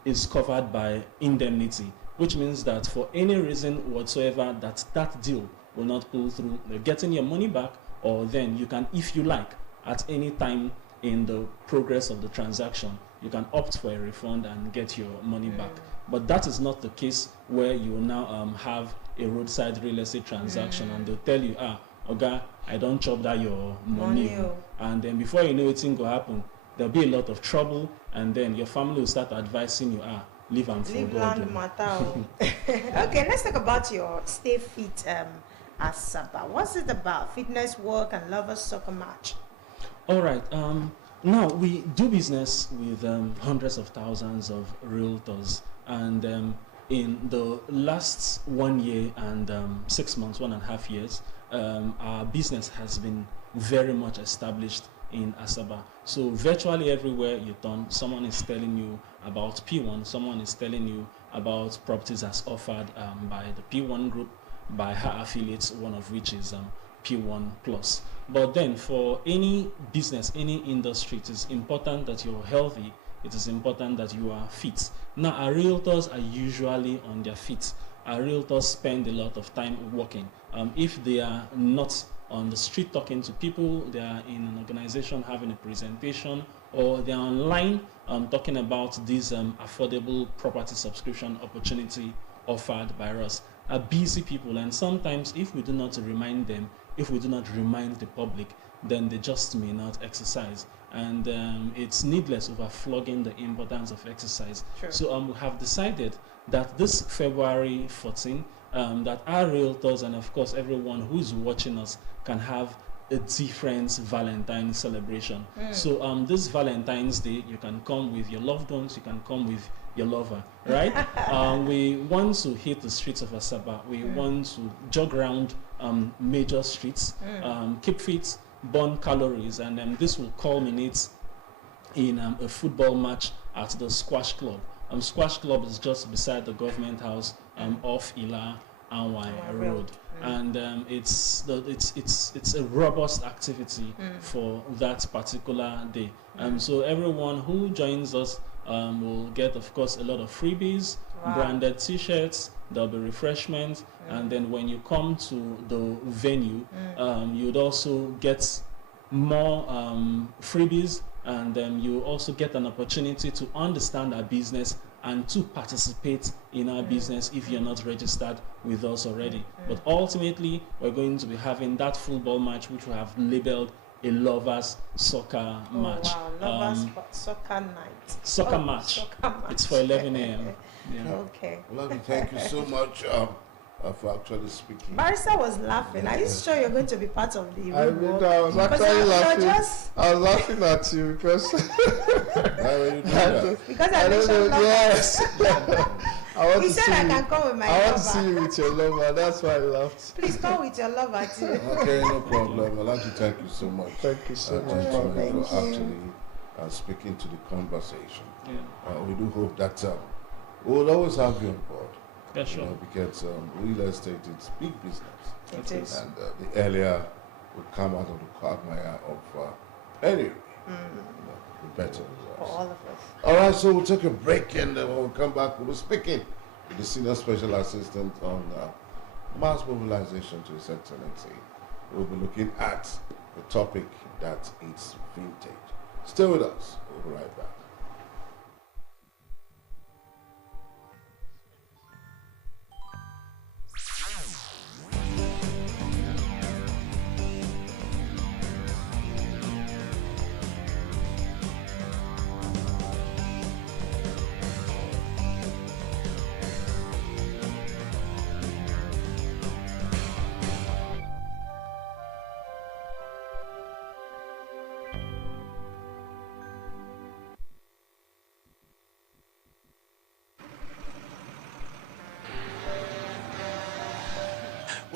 is covered by indemnity, which means that for any reason whatsoever that deal will not pull through, you're getting your money back, or then you can, if you like, at any time in the progress of the transaction, you can opt for a refund and get your money back. But that is not the case where you now have a roadside real estate transaction and they'll tell you, Oga, I don't chop that your money. And then before you know it, thing will happen. There'll be a lot of trouble, and then your family will start advising you, leave and for God. Okay, let's talk about your Stay Fit Asaba. What's it about? Fitness, work, and lovers soccer match. All right. Now we do business with hundreds of thousands of realtors, and in the last 1 year and 6 months, 1.5 years, our business has been very much established in Asaba. So virtually everywhere you turn, someone is telling you about P1, someone is telling you about properties as offered by the P1 group, by her affiliates, one of which is P1 Plus. But then for any business, any industry, it is important that you're healthy. It is important that you are fit. Now, our realtors are usually on their feet. Our realtors spend a lot of time working. If they are not on the street talking to people, they are in an organization having a presentation, or they are online talking about this affordable property subscription opportunity offered by us. Are busy people, and sometimes if we do not remind them, if we do not remind the public, then they just may not exercise. And it's needless overflogging the importance of exercise. Sure. So we have decided that this February 14, that our realtors and of course everyone who is watching us can have a different Valentine's celebration. So this Valentine's Day, you can come with your loved ones, you can come with your lover, right? We want to hit the streets of Asaba. We want to jog around major streets, keep fit, burn calories, and this will culminate in a football match at the Squash Club. Squash Club is just beside the government house off Ila Anwai Road. And it's a robust activity for that particular day. So everyone who joins us will get, of course, a lot of freebies, branded T-shirts. There'll be refreshments, and then when you come to the venue, you'd also get more freebies, and then you also get an opportunity to understand our business and to participate in our business if you're not registered with us already. But ultimately, we're going to be having that football match, which we have labeled a lovers soccer match. Wow, lovers soccer night. Soccer match. It's for 11 a.m. Yeah. Okay. Well, thank you so much for actually speaking. Barrister was laughing. Are you sure you're going to be part of the I reward? I was actually laughing. Just... I was laughing at you because Why were you doing that? Because I I don't mentioned know. lovers. Yes. I want He to said see I you. can come with my I lover. want to see you with your lover. That's why I laughed. Please come with your lover too. Okay, no problem. I'd like to thank you so much. Thank you so much. Gentlemen, Thank for you. actually speaking to the conversation. Yeah. We do hope that we'll always have you on board. Yeah, sure. Because real estate is big business. It is. And the earlier we come out of the quagmire of penury, the better. For all of us. All right, so we'll take a break, and when we come back, we'll be speaking with the Senior Special Assistant on mass mobilization to His Excellency. We'll be looking at a topic that is vintage. Stay with us. We'll be right back.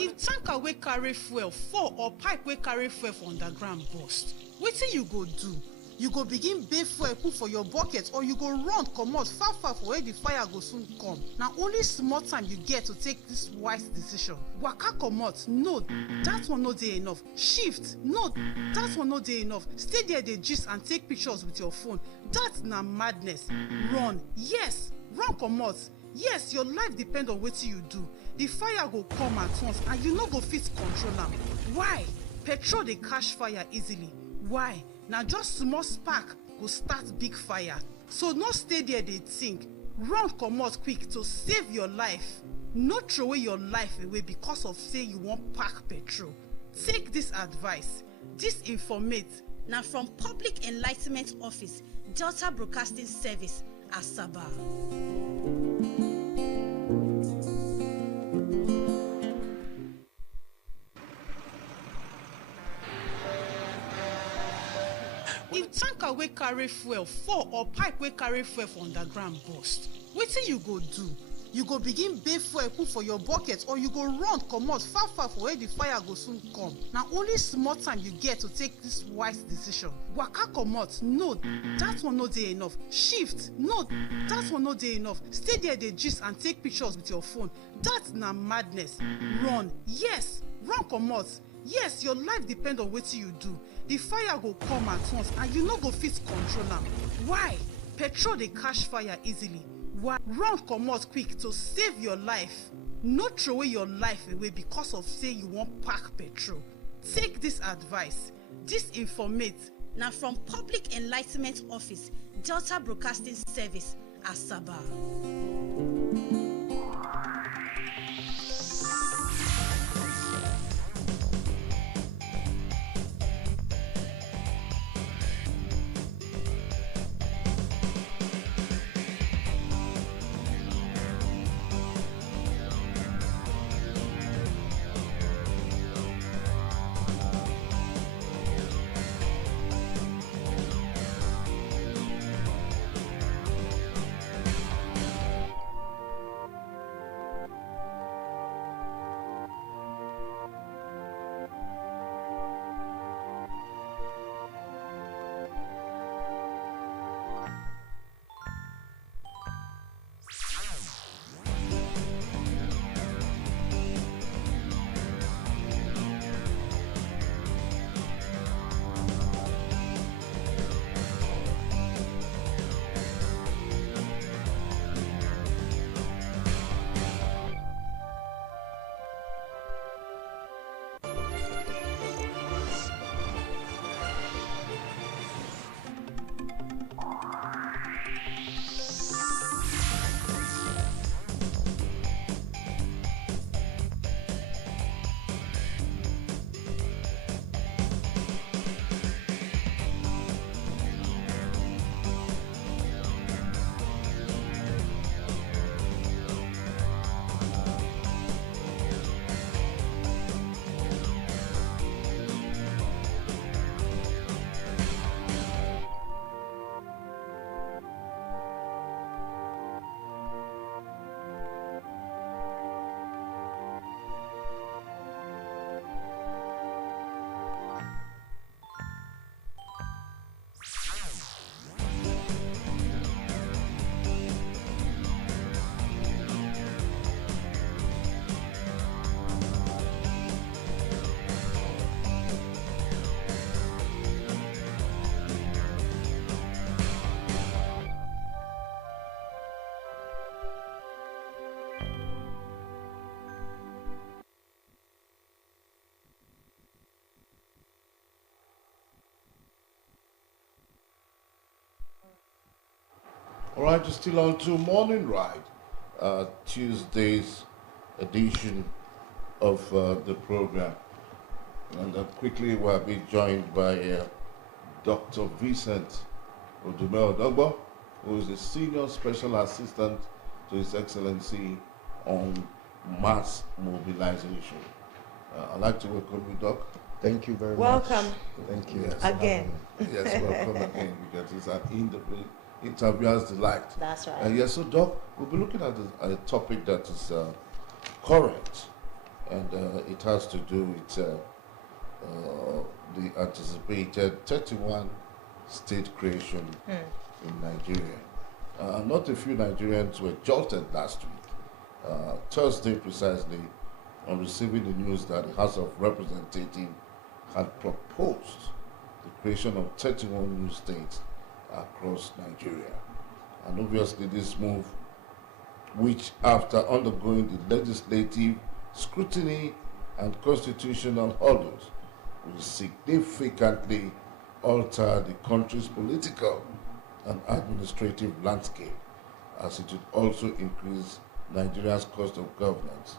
If tanker wey carry fuel fall or pipe wey carry fuel for underground burst, wetin you go do? You go begin bail fuel put for your bucket, or you go run comot far far for where the fire go soon come. Na only small time you get to take this wise decision. Waka comot, no, that one no dey enough. Shift, no, that one no dey enough. Stay there dey gist and take pictures with your phone. That na madness. Run, yes, run comot. Yes, your life depend on wetin you do. The fire go come at once and you no go fit control am. Why? Petrol dey catch fire easily. Why? Na just small spark go start big fire. So no stay there dey think. Run comot quick to save your life. No throway your life away because of say you wan pack petrol. Take this advice. This informate na from Public Enlightenment Office, Delta Broadcasting Service, Asaba. If tanker wey carry fuel fall or pipe wey carry fuel for underground burst, wetin you go do? You go begin bail fuel put for your bucket, or you go run comot far far for where the fire go soon come. Na only small time you get to take this wise decision. Waka comot, no, that one no dey enough. Shift, no, that one no dey enough. Stay there dey gist and take pictures with your phone. That na madness. Run, yes, run comot. Yes, your life depend on wetin you do. The fire go come at once and you no go fit control am. Why? Petrol dey catch fire easily. Why? Run comot quick to save your life. No throway your life away because of say you wan pack petrol. Take this advice. This informate na from Public Enlightenment Office, Delta Broadcasting Service, Asaba. All right, you're still on to Morning Ride, Tuesday's edition of the program. And quickly we'll be joined by Dr. Vincent Odumel-Odogbo, who is the Senior Special Assistant to His Excellency on Mass Mobilization. I'd like to welcome you, Doc. Thank you very Welcome. much. Thank you. Yes. Again. Yes, welcome again, because it's an interviewer's delight. That's right. Yes, so Doc, we'll be looking at a topic that is current, and it has to do with the anticipated 31 state creation in Nigeria. Not a few Nigerians were jolted last week, Thursday precisely, on receiving the news that the House of Representatives had proposed the creation of 31 new states across Nigeria. And obviously this move, which after undergoing the legislative scrutiny and constitutional hurdles, will significantly alter the country's political and administrative landscape, as it would also increase Nigeria's cost of governance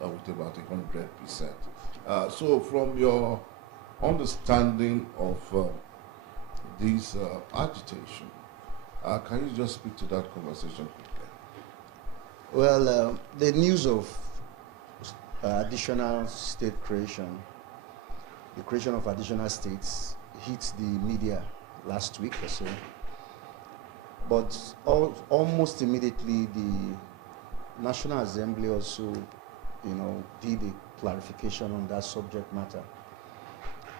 with about 100%. So from your understanding of this agitation, can you just speak to that conversation quickly? Well, the news of additional state creation, the creation of additional states, hit the media last week or so. But almost immediately, the National Assembly also, did a clarification on that subject matter.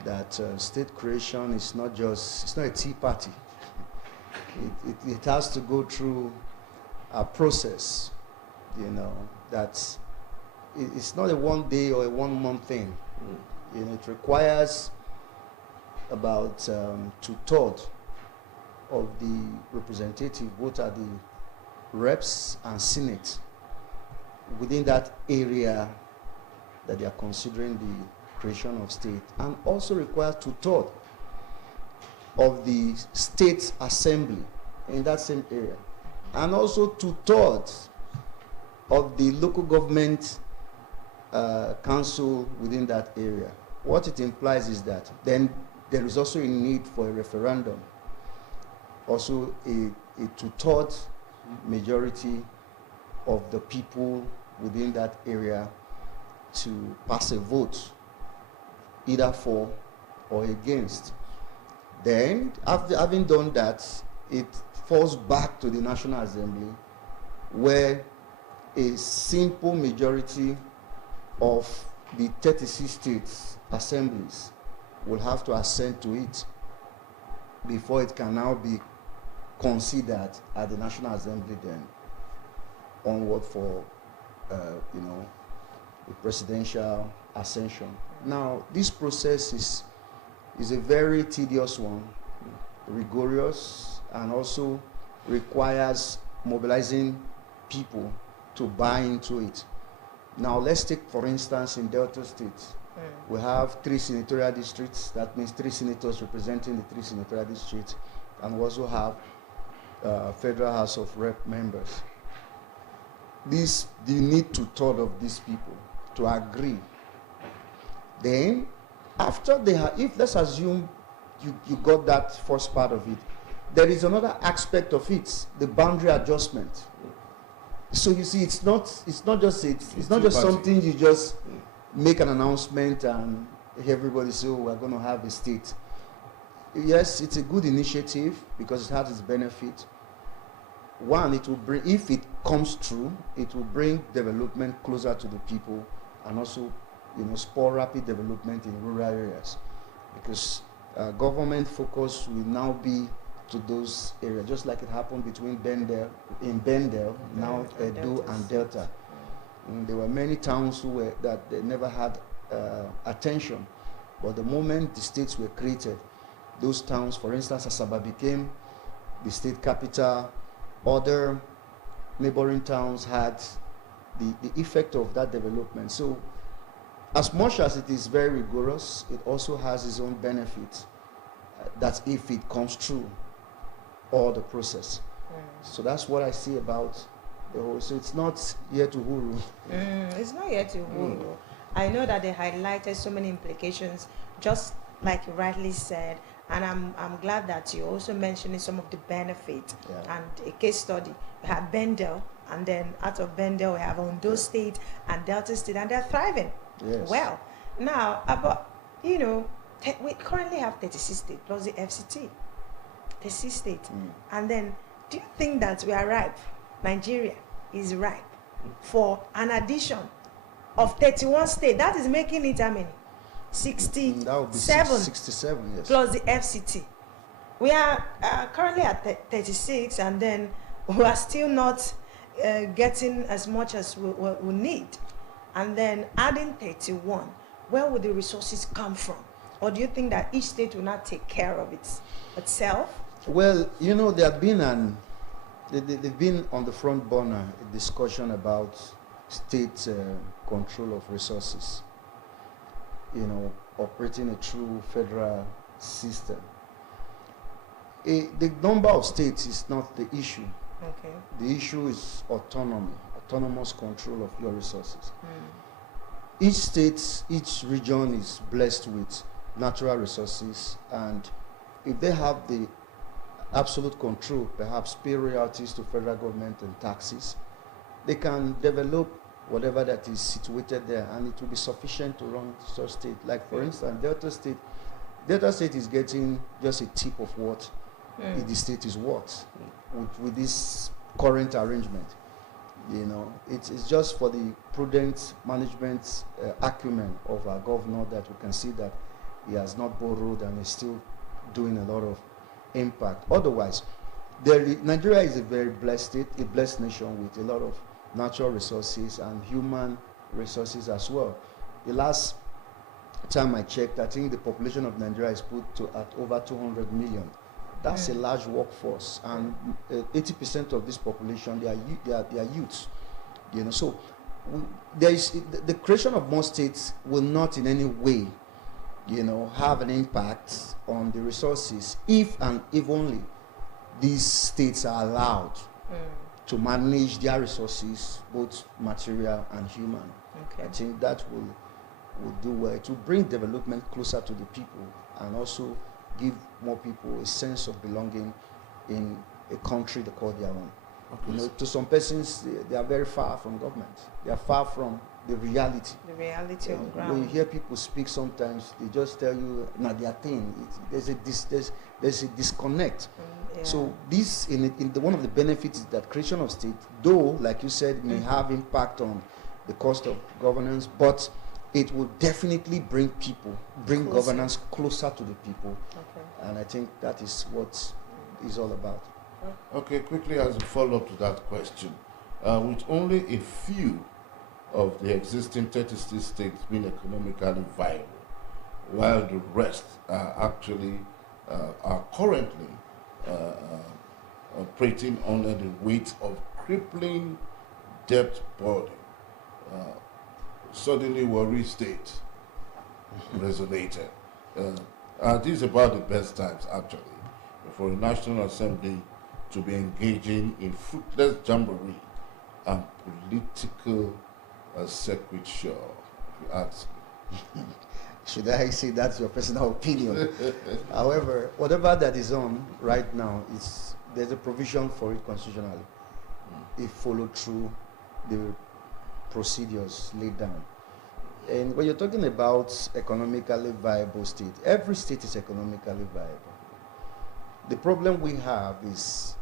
That state creation is not it's not a tea party. It has to go through a process, that it's not a 1 day or a 1 month thing. It requires about 2/3 of the representative, both at the reps and senate, within that area that they are considering the creation of state, and also requires 2/3 of the state assembly in that same area, and also 2/3 of the local government council within that area. What it implies is that then there is also a need for a referendum, also a 2/3 majority of the people within that area to pass a vote, either for or against. Then, after having done that, it falls back to the National Assembly, where a simple majority of the 36 states assemblies will have to assent to it before it can now be considered at the National Assembly, then onward for the presidential ascension. Now, this process is a very tedious one, rigorous, and also requires mobilizing people to buy into it. Now, let's take, for instance, in Delta State, we have 3 senatorial districts. That means 3 senators representing the 3 senatorial districts, and we also have Federal House of Rep members. You need 2/3 of these people to agree. Then, after if let's assume you got that first part of it, there is another aspect of it, the boundary adjustment. So you see, it's not just something you just make an announcement and everybody say, oh, we're going to have a state. Yes, it's a good initiative because it has its benefit. One, it will bring, if it comes true, it will bring development closer to the people, and also, spur rapid development in rural areas, because government focus will now be to those areas, just like it happened between Bendel, now Edo and Delta. There were many towns that they never had attention, but the moment the states were created, those towns, for instance, Asaba became the state capital. Other neighboring towns had the effect of that development. So, as much as it is very rigorous, it also has its own benefits. That if it comes through all the process. So that's what I see about the whole. So it's not here to huru. It's not yet to huru. I know that they highlighted so many implications, just like you rightly said, and I'm glad that you also mentioning some of the benefits. And a case study, we had Bendel, and then out of Bendel we have Ondo State and Delta State, and they're thriving. Well, now about we currently have 36 states plus the FCT, 36 states, and then do you think that we are ripe? Nigeria is ripe for an addition of 31 states. That is making it how many? 67. That would be 67, yes. Plus the FCT. We are currently at 36, and then we are still not getting as much as we need. And then adding 31, where would the resources come from? Or do you think that each state will not take care of itself? Well, there have been they've been on the front burner a discussion about state control of resources, operating a true federal system. The number of states is not the issue. Okay. The issue is autonomous control of your resources. Each state, each region is blessed with natural resources, and if they have the absolute control, perhaps pay royalties to federal government and taxes, they can develop whatever that is situated there, and it will be sufficient to run such state. Like for instance, Delta State is getting just a tip of what the state is worth with this current arrangement. It's just for the prudent management acumen of our governor that we can see that he has not borrowed and is still doing a lot of impact. Otherwise, Nigeria is a very blessed state, a blessed nation with a lot of natural resources and human resources as well. The last time I checked, I think the population of Nigeria is put at over 200 million. That's a large workforce, and 80% of this population, they are youths. So the creation of more states will not in any way, have an impact on the resources if and if only these states are allowed to manage their resources, both material and human. I think that will do well to bring development closer to the people, and also give more people a sense of belonging in a country they call their own. To some persons, they are very far from government. They are far from the reality. The reality on ground. When you hear people speak, sometimes they just tell you, "Not their thing." There's a disconnect. So this, one of the benefits is that creation of state, though, like you said, may have impact on the cost of governance, but it will definitely bring governance closer to the people. And I think that is what it's all about. Okay, quickly as a follow-up to that question, with only a few of the existing 36 states being economically viable, while the rest are currently operating under the weight of crippling debt burden, suddenly Warri State resonated. This is about the best times, actually, for the National Assembly to be engaging in fruitless jamboree and political sequiture, if you ask me. Should I say that's your personal opinion? However, whatever that is on right now, there's a provision for it constitutionally. It followed through the procedures laid down. And when you're talking about economically viable state, every state is economically viable. The problem we have is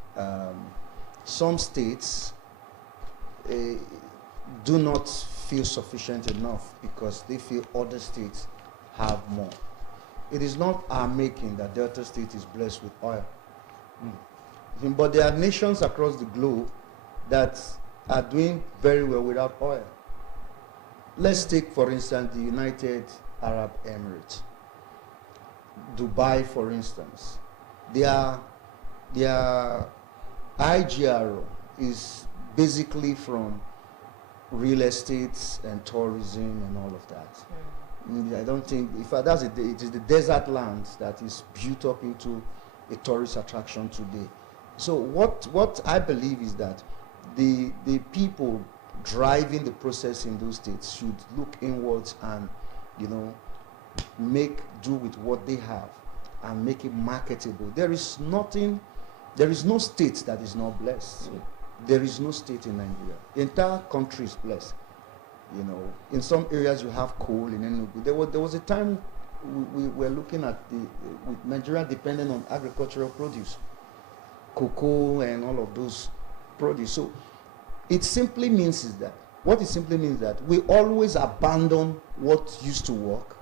some states do not feel sufficient enough because they feel other states have more. It is not our making that Delta State is blessed with oil. But there are nations across the globe that are doing very well without oil. Let's take, for instance, the United Arab Emirates. Dubai, for instance. Their IGRO is basically from real estate and tourism and all of that. I don't think, it is the desert land that is built up into a tourist attraction today. So what I believe is that the people driving the process in those states should look inwards and, you know, make do with what they have and make it marketable. There is no state that is not blessed. There is no state in Nigeria. The entire country is blessed. You know, in some areas you have coal in Enugu. There was a time we were looking at with Nigeria dependent on agricultural produce, cocoa and all of those produce. So it simply means that we always abandon what used to work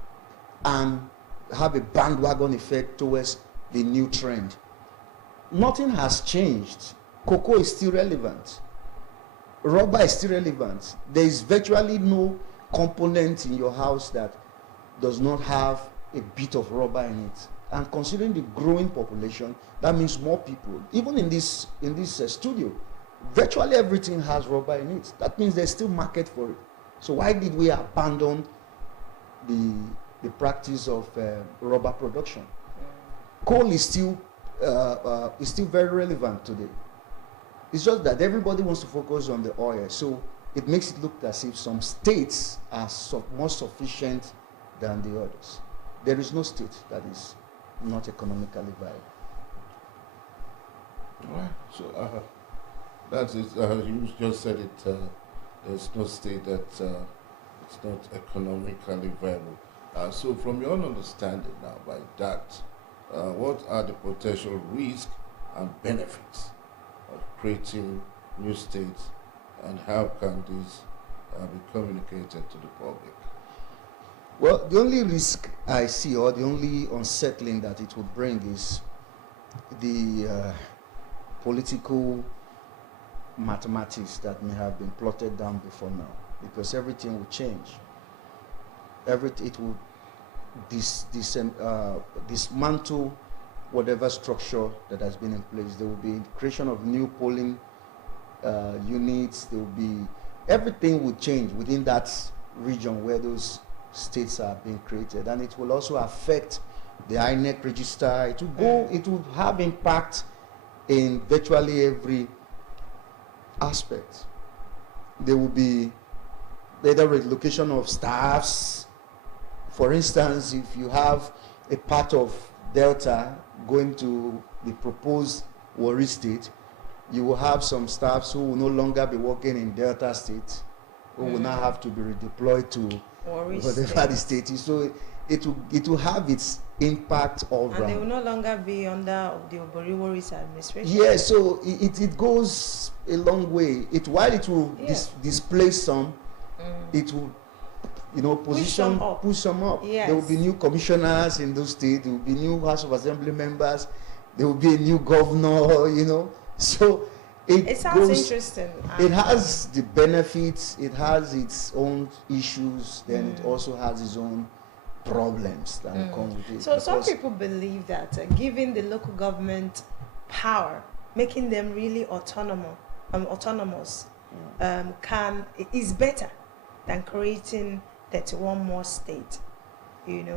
and have a bandwagon effect towards the new trend. Nothing has changed. Cocoa is still relevant. Rubber is still relevant. There is virtually no component in your house that does not have a bit of rubber in it. And considering the growing population, that means more people. Even in this studio, virtually everything has rubber in it. That means there's still market for it. So why did we abandon the practice of rubber production? Coal is still very relevant today. It's just that everybody wants to focus on the oil, so it makes it look as if some states are more sufficient than the others. There is no state that is not economically viable. Right. So that's it. You just said it. There's no state that it's not economically viable. So from your own understanding now, by that, what are the potential risks and benefits of creating new states, and how can this be communicated to the public? Well, the only risk I see, or the only unsettling that it would bring, is the political mathematics that may have been plotted down before now, because everything will change. It will dismantle whatever structure that has been in place. There will be creation of new polling units. There will be, everything will change within that region where those states are being created, and it will also affect the INEC register. It will have impact in virtually every aspect. There will be either relocation of staffs. For instance, if you have a part of Delta going to the proposed Warri State, you will have some staffs who will no longer be working in Delta State, who will now have to be redeployed to whatever the state is. So it will have its impact all around. And they will no longer be under the Warri's administration. Yes, so it goes a long way. While it will displace some, it will, push some up. Yes. There will be new commissioners in those states. There will be new House of Assembly members. There will be a new governor. So it sounds interesting. It has the benefits. It has its own issues. Then it also has its own problems that come with it. So some people believe that giving the local government power, making them really autonomous, is better than creating 31 more states.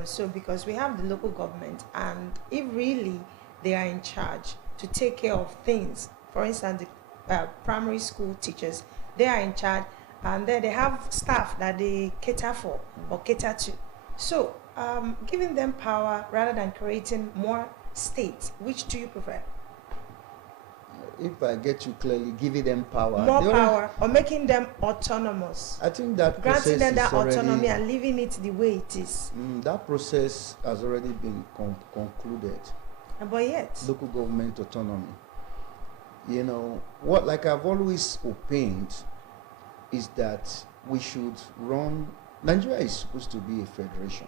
So because we have the local government, and if really they are in charge to take care of things, for instance, the primary school teachers, they are in charge, and then they have staff that they cater for or cater to. So giving them power rather than creating more states, which do you prefer? If I get you clearly, giving them power. More power or making them autonomous? I think that granting them that autonomy already, and leaving it the way it is. That process has already been concluded. But yet, local government autonomy. What, like I've always opined, is that we should run. Nigeria is supposed to be a federation.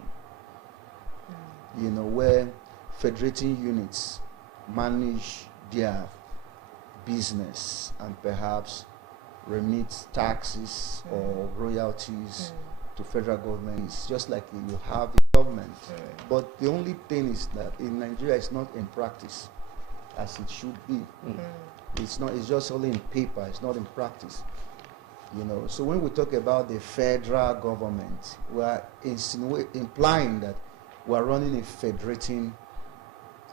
Where federating units manage their business and perhaps remit taxes or royalties to federal government. It's just like you have a government. But the only thing is that in Nigeria it's not in practice as it should be. It's just only in paper, it's not in practice. So when we talk about the federal government, we are implying that we are running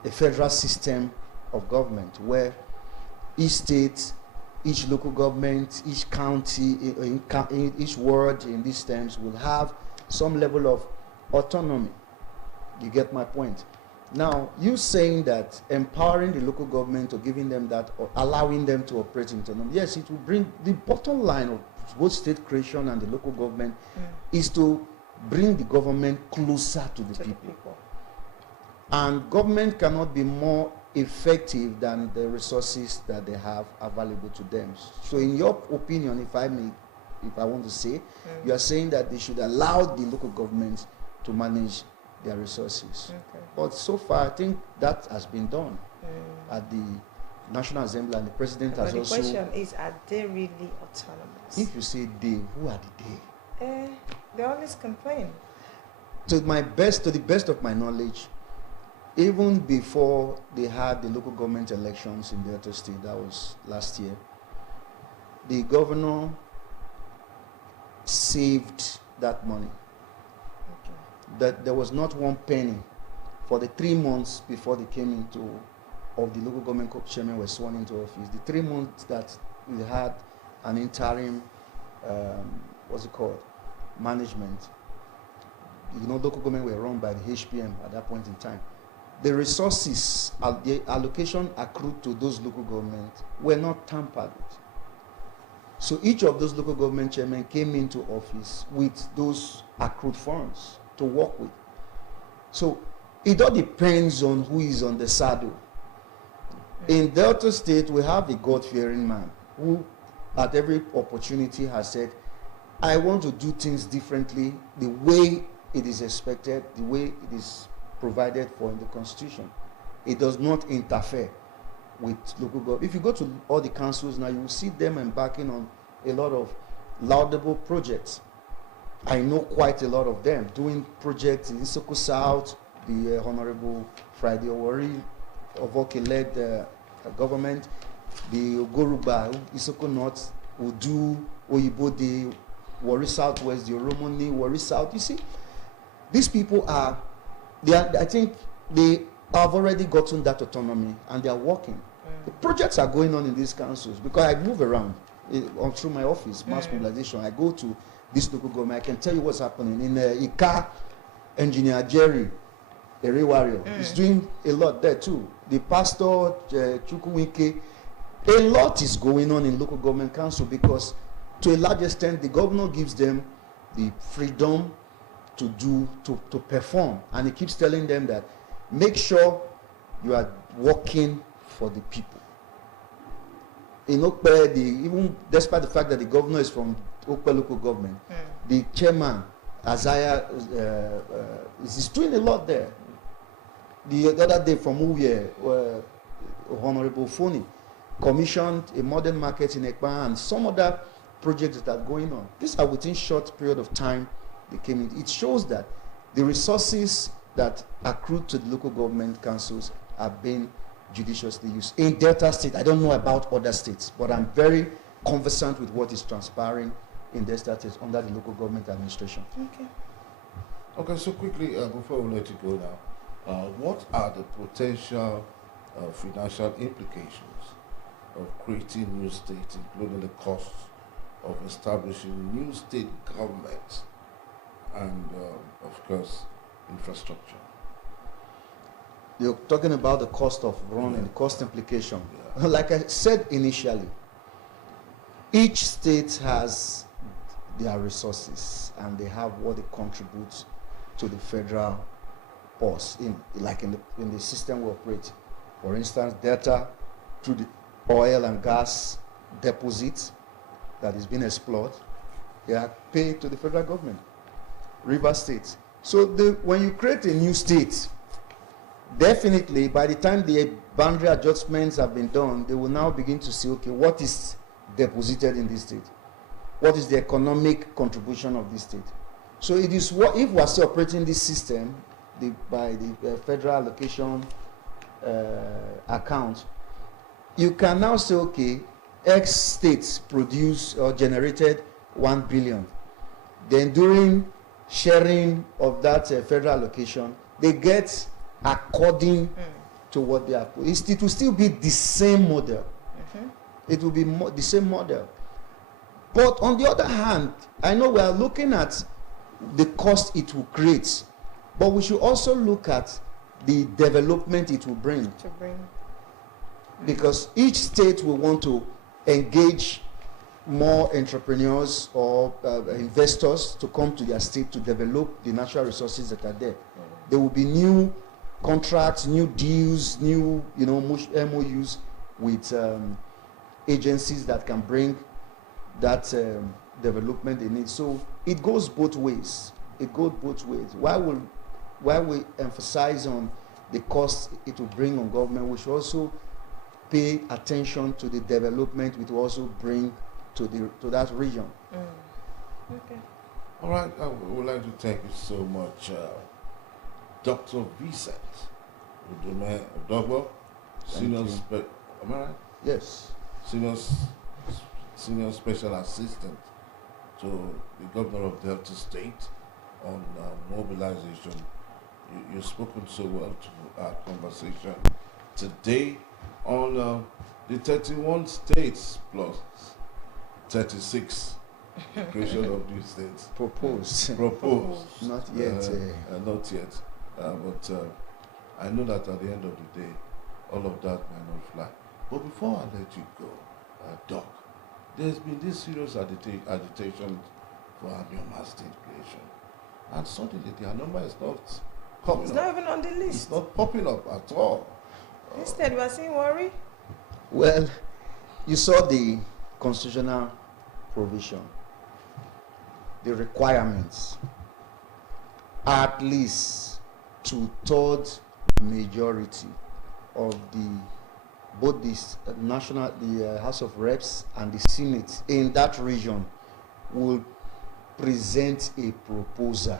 a federal system of government where each state, each local government, each county, each ward in these terms will have some level of autonomy. You get my point? Now, you saying that empowering the local government or giving them that or allowing them to operate in autonomy, yes, it will bring the bottom line of both state creation and the local government is to bring the government closer to the people. And government cannot be more effective than the resources that they have available to them. So in your opinion, if I want to say, you are saying that they should allow the local governments to manage their resources. Okay. But so far, I think that has been done at the National Assembly, and the President has also... But the question is, are they really autonomous? If you say they, who are the they? They always complain. To the best of my knowledge, even before they had the local government elections in Delta State, that was last year, the governor saved that money. Okay. That there was not one penny for the 3 months before they came into, of the local government chairman were sworn into office. The 3 months that we had an interim, management. You know, local government were run by the HPM at that point in time. The resources, the allocation accrued to those local governments were not tampered with. So each of those local government chairmen came into office with those accrued funds to work with. So it all depends on who is on the saddle. In Delta State, we have a God-fearing man who at every opportunity has said, I want to do things differently, the way it is expected, the way it is provided for in the Constitution. It does not interfere with local government. If you go to all the councils now, you will see them embarking on a lot of laudable projects. I know quite a lot of them doing projects in Isoko South. The Honorable Friday Owori Ovoke-led government, the Ogoruba, Isoko North, Udu, Oyibo, the Warri Southwest, the Oromoni, Warri South. You see, these people I think they have already gotten that autonomy and they are working. The projects are going on in these councils because I move around through my office, mass mobilization. I go to this local government. I can tell you what's happening. In Ika, Engineer Jerry, a real warrior, is doing a lot there too. The pastor, Chukwuwike, a lot is going on in local government council because to a large extent, the governor gives them the freedom to perform, and he keeps telling them that make sure you are working for the people. In Okpe, even despite the fact that the governor is from Okpe local government, the chairman Isaiah is doing a lot there. The other day from Uwe, Honorable Foni commissioned a modern market in Ekpa and some other projects that are going on. These are within short period of time they came in. It shows that the resources that accrue to the local government councils are being judiciously used. In Delta State, I don't know about other states, but I'm very conversant with what is transpiring in Delta State under the local government administration. Okay, so quickly, before we let you go now, what are the potential financial implications of creating new states, including the costs of establishing new state governments and, of course, infrastructure? You're talking about the cost of running, the cost implication. Yeah. Like I said initially, each state has their resources and they have what they contribute to the federal purse, in the system we operate. For instance, Delta, through the oil and gas deposits that is being explored, they are paid to the federal government. River State. So when you create a new state, definitely by the time the boundary adjustments have been done, they will now begin to see, okay, what is deposited in this state? What is the economic contribution of this state? So it is what, if we are still operating this system by the federal allocation account, you can now say, okay, X states produced or generated 1 billion. Then during sharing of that federal allocation, they get according to what they are. It will still be the same model. It will be the same model. But on the other hand, I know we are looking at the cost it will create, but we should also look at the development it will bring. Because each state will want to engage more entrepreneurs or investors to come to their state to develop the natural resources that are there. There will be new contracts, new deals, new MOUs with agencies that can bring that development they need. So it goes both ways. It goes both ways. While we emphasize on the cost it will bring on government, we should also pay attention to the development it will also bring to that region. Okay. All right, I would like to thank you so much, Dr. Vincent Udome, senior am I right? Yes. Senior special assistant to the governor of Delta State on mobilization. You've spoken so well to our conversation today on the 31 states plus 36 creation of new states. Proposed. Not yet. Not yet. But I know that at the end of the day, all of that might not fly. But before I let you go, Doc, there's been this serious agitation for Anioma state creation. And suddenly the Anioma is not coming It's up. not even on the list. It's not popping up at all. Instead, we are seeing worry. Well, you saw the constitutional provision, the requirements, at least 2/3 majority of both the House of Reps and the Senate in that region will present a proposal.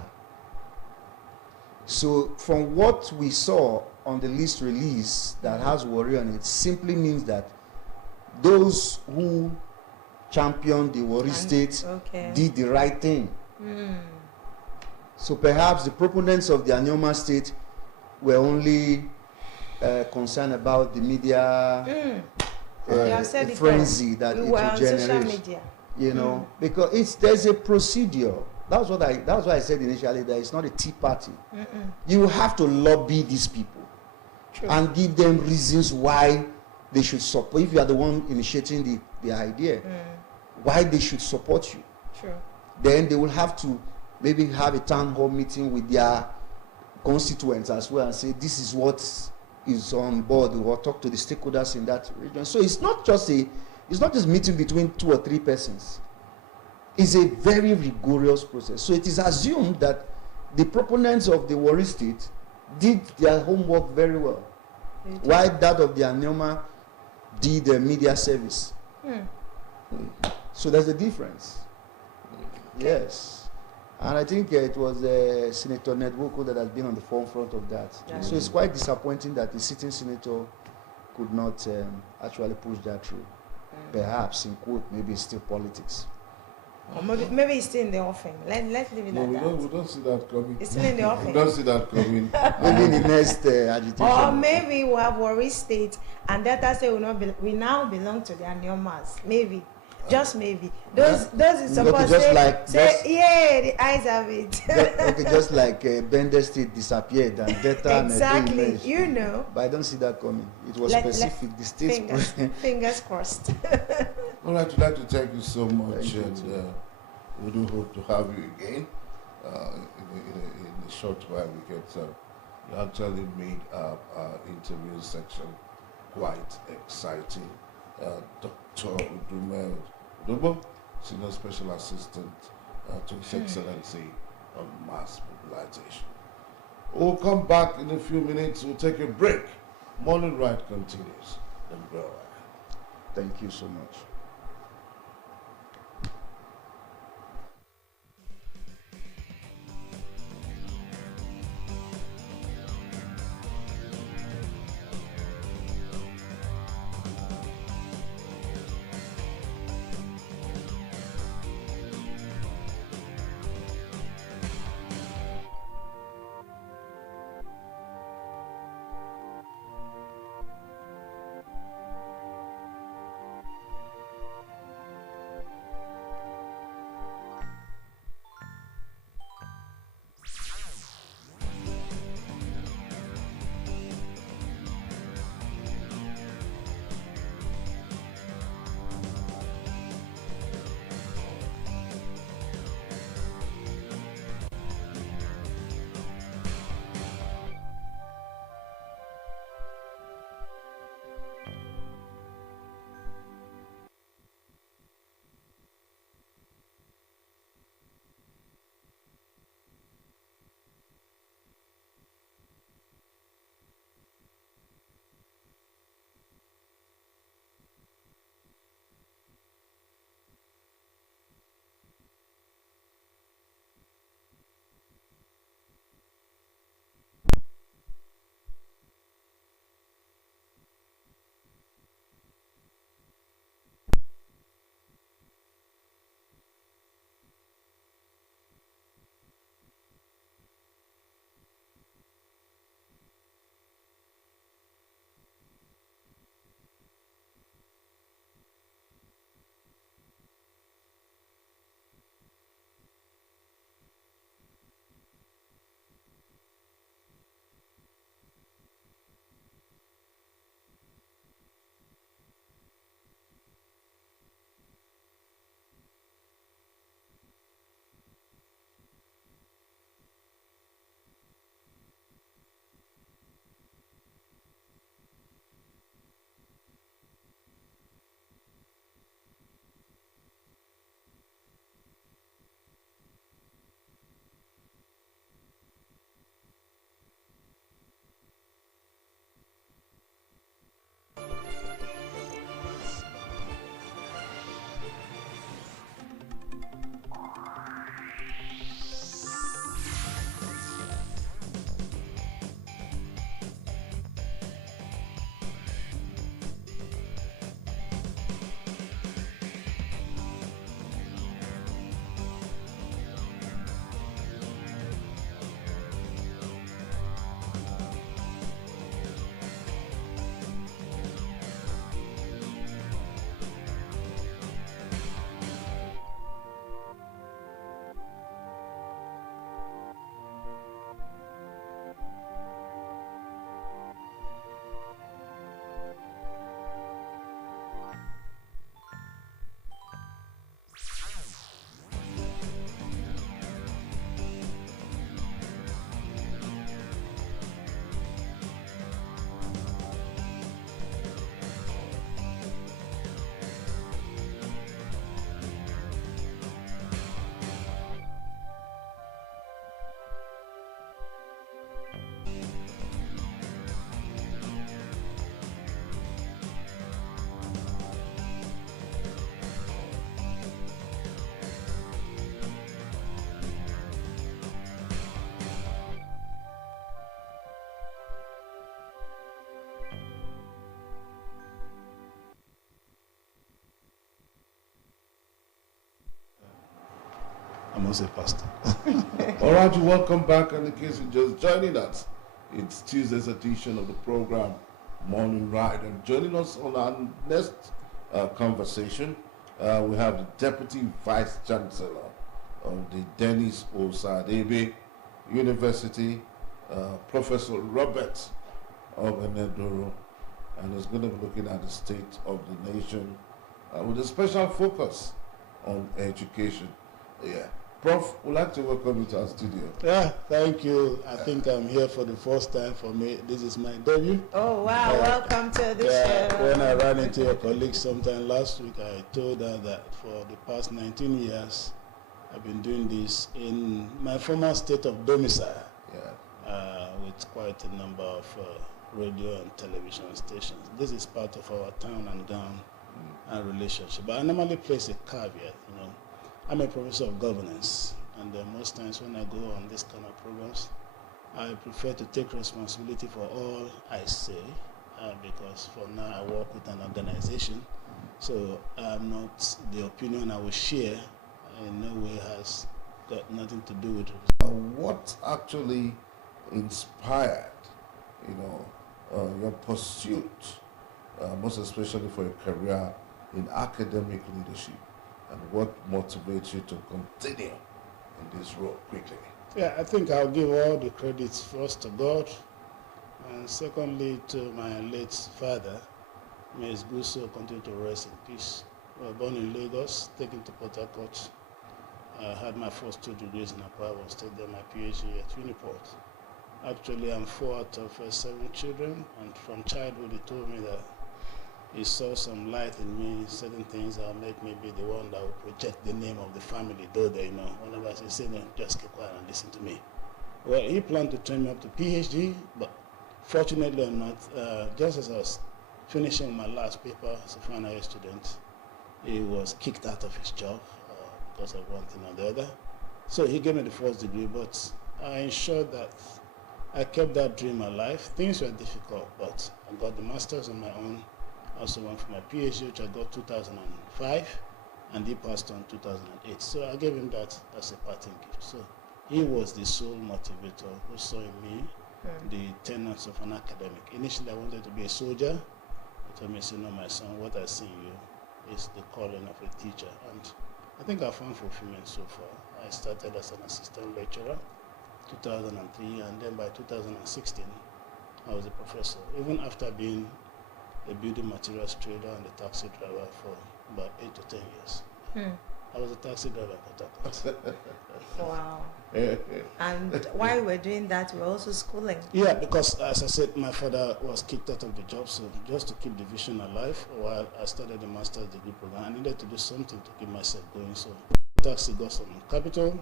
So from what we saw on the list release that has worry on it, simply means that those who championed the Warri state did the right thing. So perhaps the proponents of the Anioma state were only concerned about the media frenzy that it will generate. You know, because there's a procedure. That's why I said initially that it's not a tea party. You have to lobby these people and give them reasons why they should support. If you are the one initiating the idea, why they should support you. Then they will have to maybe have a town hall meeting with their constituents as well and say this is what is on board, or talk to the stakeholders in that region. So it's not just meeting between 2 or 3 persons. It's a very rigorous process. So it is assumed that the proponents of the Warri state did their homework very well, while that of the Anioma did the media service. So there's a difference. Yes. And I think it was Senator Nedwoko that has been on the forefront of that. So it's quite disappointing that the sitting senator could not actually push that through. Perhaps, in quote, maybe it's still politics. Or maybe it's still in the offing. Let's leave it at that. We don't see that coming. It's still in the offing. We don't see that coming. Maybe in the next agitation. Or maybe we'll have Warri state and Delta state we now belong to the Aniomas. Maybe. Just maybe. Those is supposed to say, the eyes have it. Just like Bender State disappeared and Delta exactly, you know. But I don't see that coming. It was specific. The states. Fingers crossed. All right, I'd like to thank you so much, and we do hope to have you again in a short while. You actually made our interview section quite exciting. Dr. Udome, Senior Special Assistant to His Excellency on Mass Mobilization. We'll come back in a few minutes. We'll take a break. Morning Ride continues. Thank you so much. not say pastor. All right, you welcome back. And in case you're just joining us, it's Tuesday's edition of the program Morning Ride. And joining us on our next conversation, we have the Deputy Vice Chancellor of the Dennis Osadebe University, Professor Robert Obenedoro, and is going to be looking at the state of the nation with a special focus on education. Yeah. Prof, we'd like to welcome you to our studio. Yeah, thank you. I think I'm here for the first time for me. This is my debut. Oh, wow. Welcome to the show. When I ran into your colleague sometime last week, I told her that for the past 19 years, I've been doing this in my former state of domicile, with quite a number of radio and television stations. This is part of our town and gown relationship. But I normally place a caveat, I'm a professor of governance, and most times when I go on this kind of programs, I prefer to take responsibility for all I say, because for now I work with an organization, so I'm not, the opinion I will share in no way has got nothing to do with it. What actually inspired, your pursuit, most especially for a career in academic leadership, and what motivates you to continue in this role quickly? Yeah, I think I'll give all the credits first to God, and secondly to my late father. May his good soul continue to rest in peace. I was born in Lagos, taken to Port Harcourt. I had my first 2 degrees in Akwa Ibom State, then my PhD at Uniport. Actually, I'm 4 out of 7 children, and from childhood he told me that he saw some light in me, certain things that will make me be the one that will project the name of the family, though they know. Whenever I say, no, just keep quiet and listen to me. Well, he planned to train me up to PhD, but fortunately or not, just as I was finishing my last paper as a final year student, he was kicked out of his job because of one thing or the other. So he gave me the first degree, but I ensured that I kept that dream alive. Things were difficult, but I got the master's on my own. I also went for my PhD, which I got 2005, and he passed on 2008. So I gave him that as a parting gift. So he was the sole motivator who saw in me the tenets of an academic. Initially, I wanted to be a soldier. He told me, no, my son, what I see in you is the calling of a teacher. And I think I found fulfillment so far. I started as an assistant lecturer, 2003, and then by 2016, I was a professor. Even after being a building materials trader and a taxi driver for about 8 to 10 years. I was a taxi driver in Port Harcourt. Wow. And while we're doing that, we're also schooling. Yeah, because as I said, my father was kicked out of the job, so just to keep the vision alive, while I started the master's degree program, I needed to do something to keep myself going. So taxi got some capital,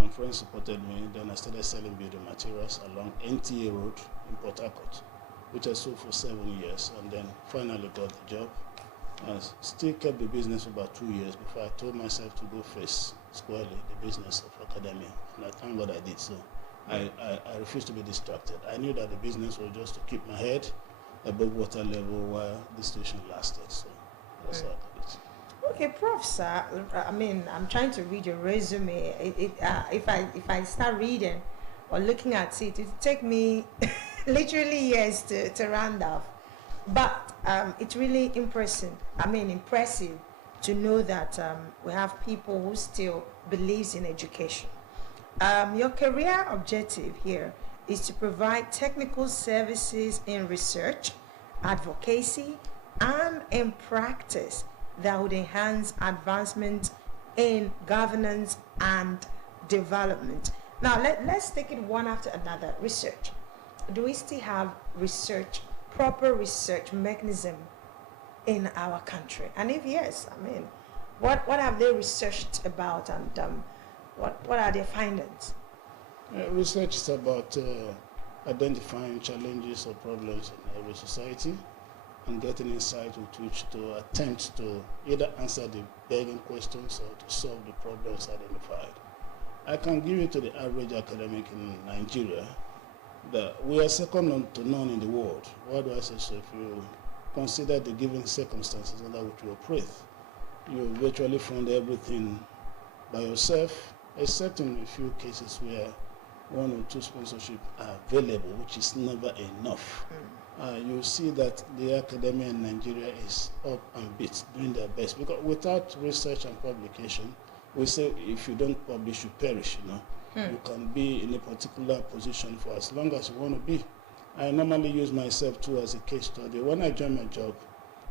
some friends supported me, then I started selling building materials along NTA Road in Port Harcourt, which I sold for 7 years, and then finally got the job. I still kept the business for about 2 years before I told myself to go face squarely the business of academia, and I thank God I did so. I refused to be distracted. I knew that the business was just to keep my head above water level while the situation lasted, so that's how I did it. Okay, Prof, sir, I'm trying to read your resume. If I start reading or looking at it, it take me literally years to round off. But it's really impressive to know that we have people who still believes in education. Your career objective here is to provide technical services in research, advocacy, and in practice that would enhance advancement in governance and development. Now, let's take it one after another. Research. Do we still have proper research mechanism in our country? And if yes, what have they researched about, and what are their findings? Research is about identifying challenges or problems in every society and getting insight with which to attempt to either answer the begging questions or to solve the problems identified. I can give it to the average academic in Nigeria that we are second to none in the world. Why do I say so? If you consider the given circumstances under which we operate, you virtually fund everything by yourself, except in a few cases where one or two sponsorship are available, which is never enough. You see that the academia in Nigeria is up and beat, doing their best. Because without research and publication, we say if you don't publish, you perish, you know. You can be in a particular position for as long as you want to be. I normally use myself too as a case study. When I joined my job,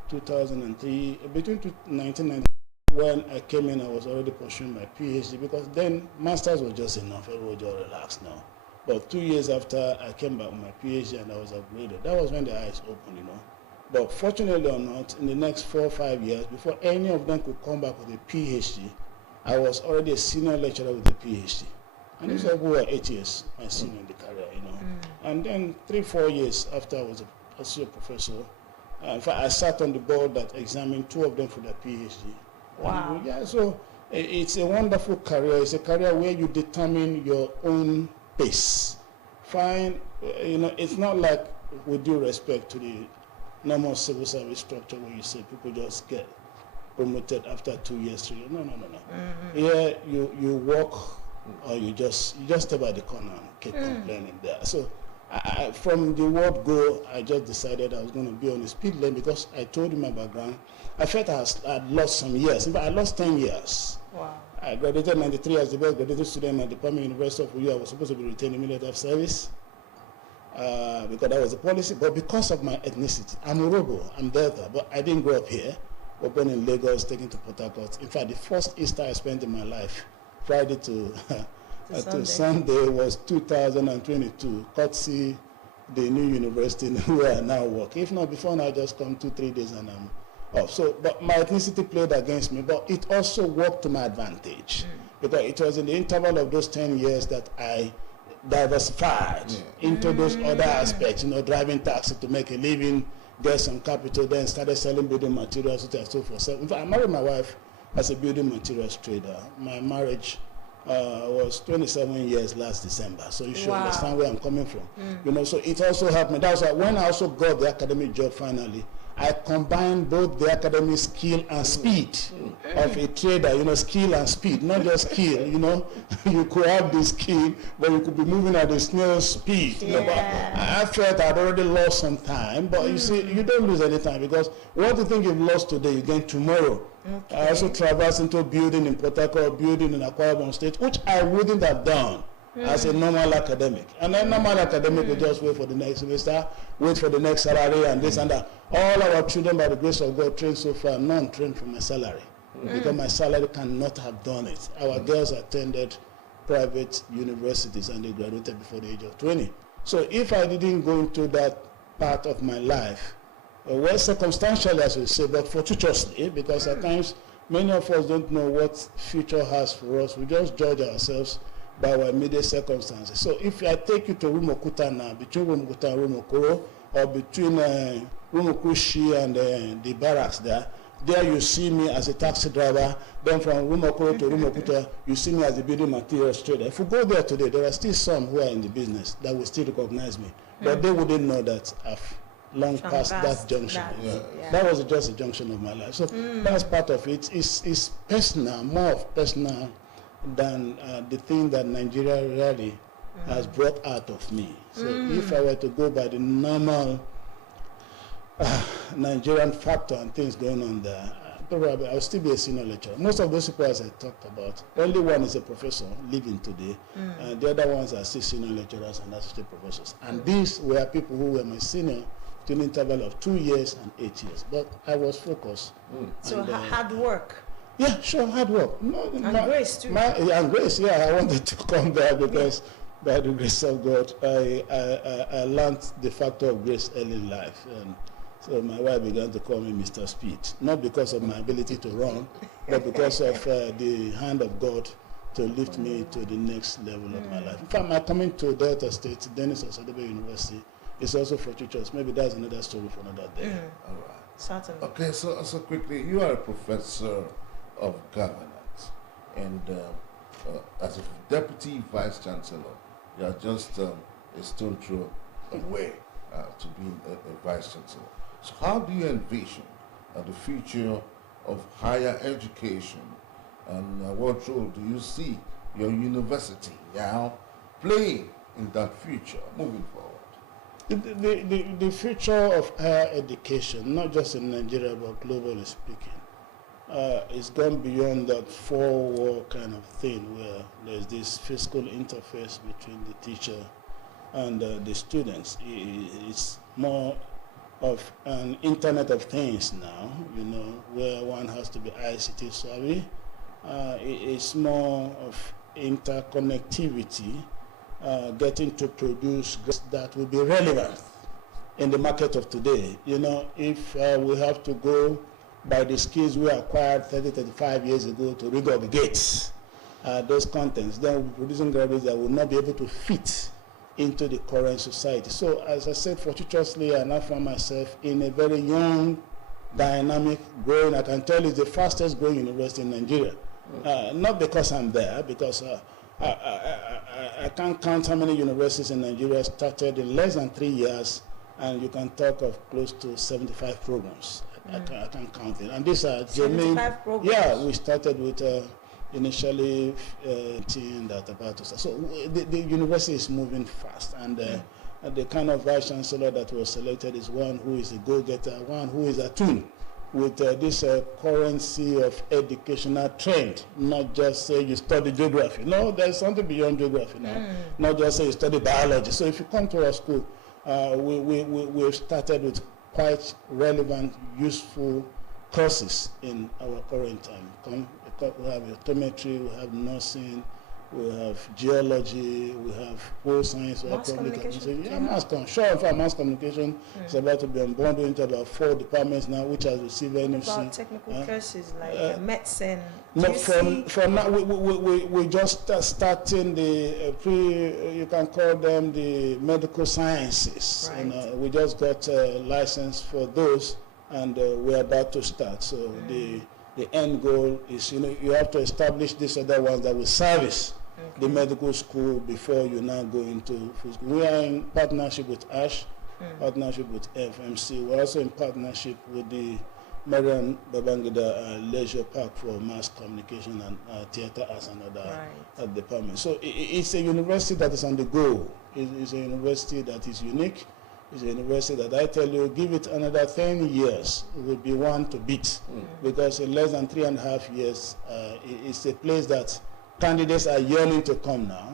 2003, between 1990, when I came in, I was already pursuing my PhD because then masters was just enough. Everyone just relaxed now. But 2 years after I came back with my PhD and I was upgraded, that was when the eyes opened, you know. But fortunately or not, in the next 4 or 5 years, before any of them could come back with a PhD, I was already a senior lecturer with a PhD. And these people were 8 years, my senior in the career, you know. And then 3 or 4 years after I was a associate professor, in fact, I sat on the board that examined 2 of them for their PhD. Wow. And, yeah, so it's a wonderful career. It's a career where you determine your own pace. Fine, you know, it's not like, with due respect to the normal civil service structure where you say people just get promoted after 2 years, 3 years. No. Here, you work or you just stay by the corner and keep complaining there. So from the word go, I just decided I was going to be on the speed lane because I told you my background. I felt I'd lost some years. In fact, I lost 10 years. Wow. I graduated in 93 as the best graduated student in my department, University of Uyo. I was supposed to be retained immediately after service because that was the policy. But because of my ethnicity, I'm Urobo, I'm Delta, but I didn't grow up here. I was born in Lagos, taken to Port Harcourt. In fact, the first Easter I spent in my life, Friday to Sunday, was 2022, courtesy the new university where I now work. If not, before now, I just come 2-3 days and I'm off. So, but my ethnicity played against me, but it also worked to my advantage because it was in the interval of those 10 years that I diversified into those other aspects, you know, driving taxi to make a living, get some capital, then started selling building materials, which I sold for self. In fact, I married my wife as a building materials trader. My marriage was 27 years last December, so you should understand where I'm coming from. You know, so it also helped me. That's why when I also got the academic job finally, I combined both the academic skill and speed of a trader, you know, skill and speed, not just skill, you know. You could have the skill, but you could be moving at a snail speed. You know, but I felt I'd already lost some time, but you see, you don't lose any time because what you think you've lost today, you gain tomorrow. Okay. I also traversed into building in Port Harcourt, building in Akwa Ibom State, which I wouldn't have done as a normal academic. And a normal academic will just wait for the next semester, wait for the next salary and this and that. All our children, by the grace of God, trained so far, none trained for my salary. Because my salary cannot have done it. Our girls attended private universities and they graduated before the age of 20. So if I didn't go into that part of my life, well, circumstantially, as we say, but fortuitously, because at times many of us don't know what future has for us. We just judge ourselves by our immediate circumstances. So if I take you to Rumokuta now, between Rumokuta and Rumokoro, or between Rumokushi and the barracks there you see me as a taxi driver. Then from Rumokoro to Rumokuta, you see me as a building materials trader. If we go there today, there are still some who are in the business that will still recognize me. But they wouldn't know that I've long past that junction. That was just a junction of my life. So that's part of it. It's personal, more of personal than the thing that Nigeria really has brought out of me. So if I were to go by the normal Nigerian factor and things going on there, probably I'll still be a senior lecturer. Most of those people, as I talked about, only one is a professor living today. The other ones are still senior lecturers and associate professors. And these were people who were my senior to an interval of 2 years and 8 years. But I was focused. So hard work. Yeah, sure, hard work. Grace too. And grace, I wanted to come there because by the grace of God, I learned the factor of grace early in life. And so my wife began to call me Mr. Speed, not because of my ability to run, but because of the hand of God to lift me to the next level of my life. In fact, my coming to Delta State, Dennis Osadebe University, is also fortuitous. Maybe that's another story for another day. All right. Certainly. Okay, so quickly, you are a professor of governance, and as a deputy vice chancellor, you are just a stone throw away to being a vice chancellor. So how do you envision the future of higher education, and what role do you see your university now playing in that future moving forward? The future of higher education, not just in Nigeria but globally speaking, is gone beyond that four-wall kind of thing where there's this physical interface between the teacher and the students. It's more of an Internet of Things now, where one has to be ICT savvy. It's more of interconnectivity, getting to produce that will be relevant in the market of today. If we have to go by the skills we acquired 30, 35 years ago to regurgitate those contents, then we'll be producing graduates that will not be able to fit into the current society. So as I said, fortuitously, I now find myself in a very young, dynamic, growing, I can tell you, the fastest growing university in Nigeria. Not because I'm there, because I can't count how many universities in Nigeria started in less than 3 years, and you can talk of close to 75 programs. I can't count it. And these are genuine. Yeah, we started with initially 10 that about to start. So the university is moving fast, and the kind of vice chancellor that was selected is one who is a go-getter, one who is attuned with this currency of educational trend, not just say you study geography. No, there's something beyond geography now. Not just say you study biology. So if you come to our school, we've started with quite relevant, useful courses in our current time. We have optometry, we have nursing, we have geology, we have whole science, we have public administration. Yeah, mass communication is about to be unbundled into about 4 departments now, which has received NFC. About technical courses like medicine. No, for now, we just starting the you can call them the medical sciences. Right. We just got a license for those, and we're about to start. So the end goal is, you have to establish these other ones that will service the medical school before you now go into full school. We are in partnership with ASH, partnership with FMC. We're also in partnership with the Mariam Babangida Leisure Park for Mass Communication and Theatre as another department. So it's a university that is on the go. It's a university that is unique. It's a university that I tell you, give it another 10 years, it will be one to beat. Because in less than 3.5 years, it's a place that candidates are yearning to come now.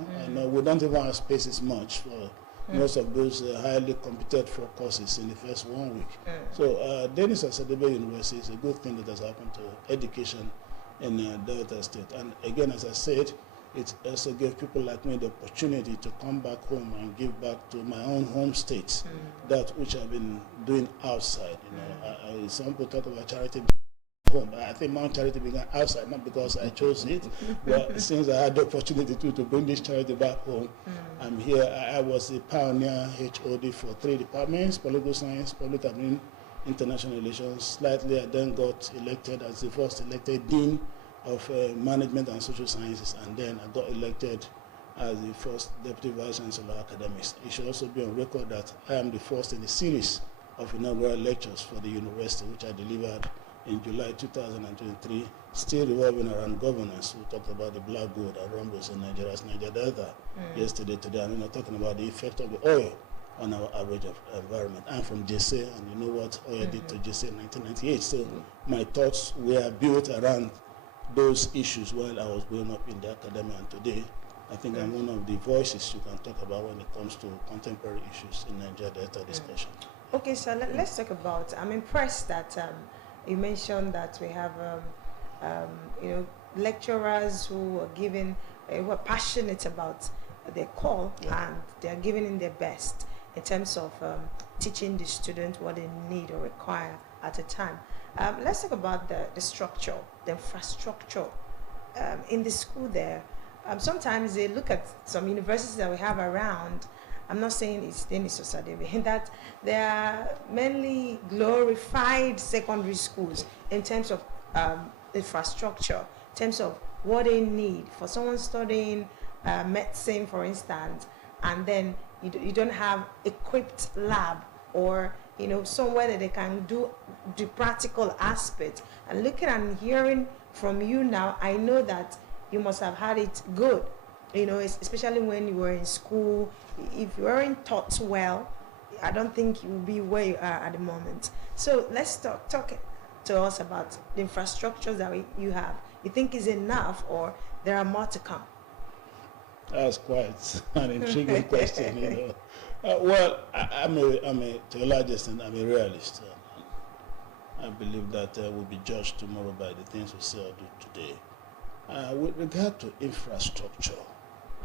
We don't even have spaces much for most of those highly competed for courses in the first 1 week. So Dennis Asadebe University is a good thing that has happened to education in Delta State. And again, as I said, it also gave people like me the opportunity to come back home and give back to my own home state, that which I've been doing outside. Some people talk about charity home, but I think my charity began outside, not because I chose it, but since I had the opportunity to bring this charity back home, I'm here. I was a pioneer HOD for 3 departments: political science, public admin, international relations. Slightly, I then got elected as the first elected dean of management and social sciences, and then I got elected as the first deputy vice chancellor of academics. It should also be on record that I am the first in a series of inaugural lectures for the university, which I delivered in July 2023, still revolving around governance. We talked about the black gold that rumbles in Nigeria's Niger Delta yesterday, today, and we're talking about the effect of the oil on our average of environment. I'm from JC, and you know what oil did to JC in 1998. So my thoughts were built around those issues while I was growing up in the academy, and today I think I'm one of the voices you can talk about when it comes to contemporary issues in Nigeria Delta discussion. Okay, so let's talk about, I'm impressed that you mentioned that we have lecturers who are giving, who are passionate about their call, and they are giving in their best in terms of teaching the student what they need or require at a time. Let's talk about the structure, the infrastructure in the school there. Sometimes they look at some universities that we have around. I'm not saying it's Dennis Osadebe, that there are mainly glorified secondary schools in terms of infrastructure, in terms of what they need. For someone studying medicine, for instance, and then you don't have equipped lab, or somewhere that they can do the practical aspect. And looking and hearing from you now, I know that you must have had it good, you know, especially when you were in school. If you weren't taught well, I don't think you will be where you are at the moment. So let's talk to us about the infrastructures that you have. You think is enough, or there are more to come? That's quite an intriguing question, you know. Well, I'm to a large extent, I'm a realist. I believe that we'll be judged tomorrow by the things we say or do today. With regard to infrastructure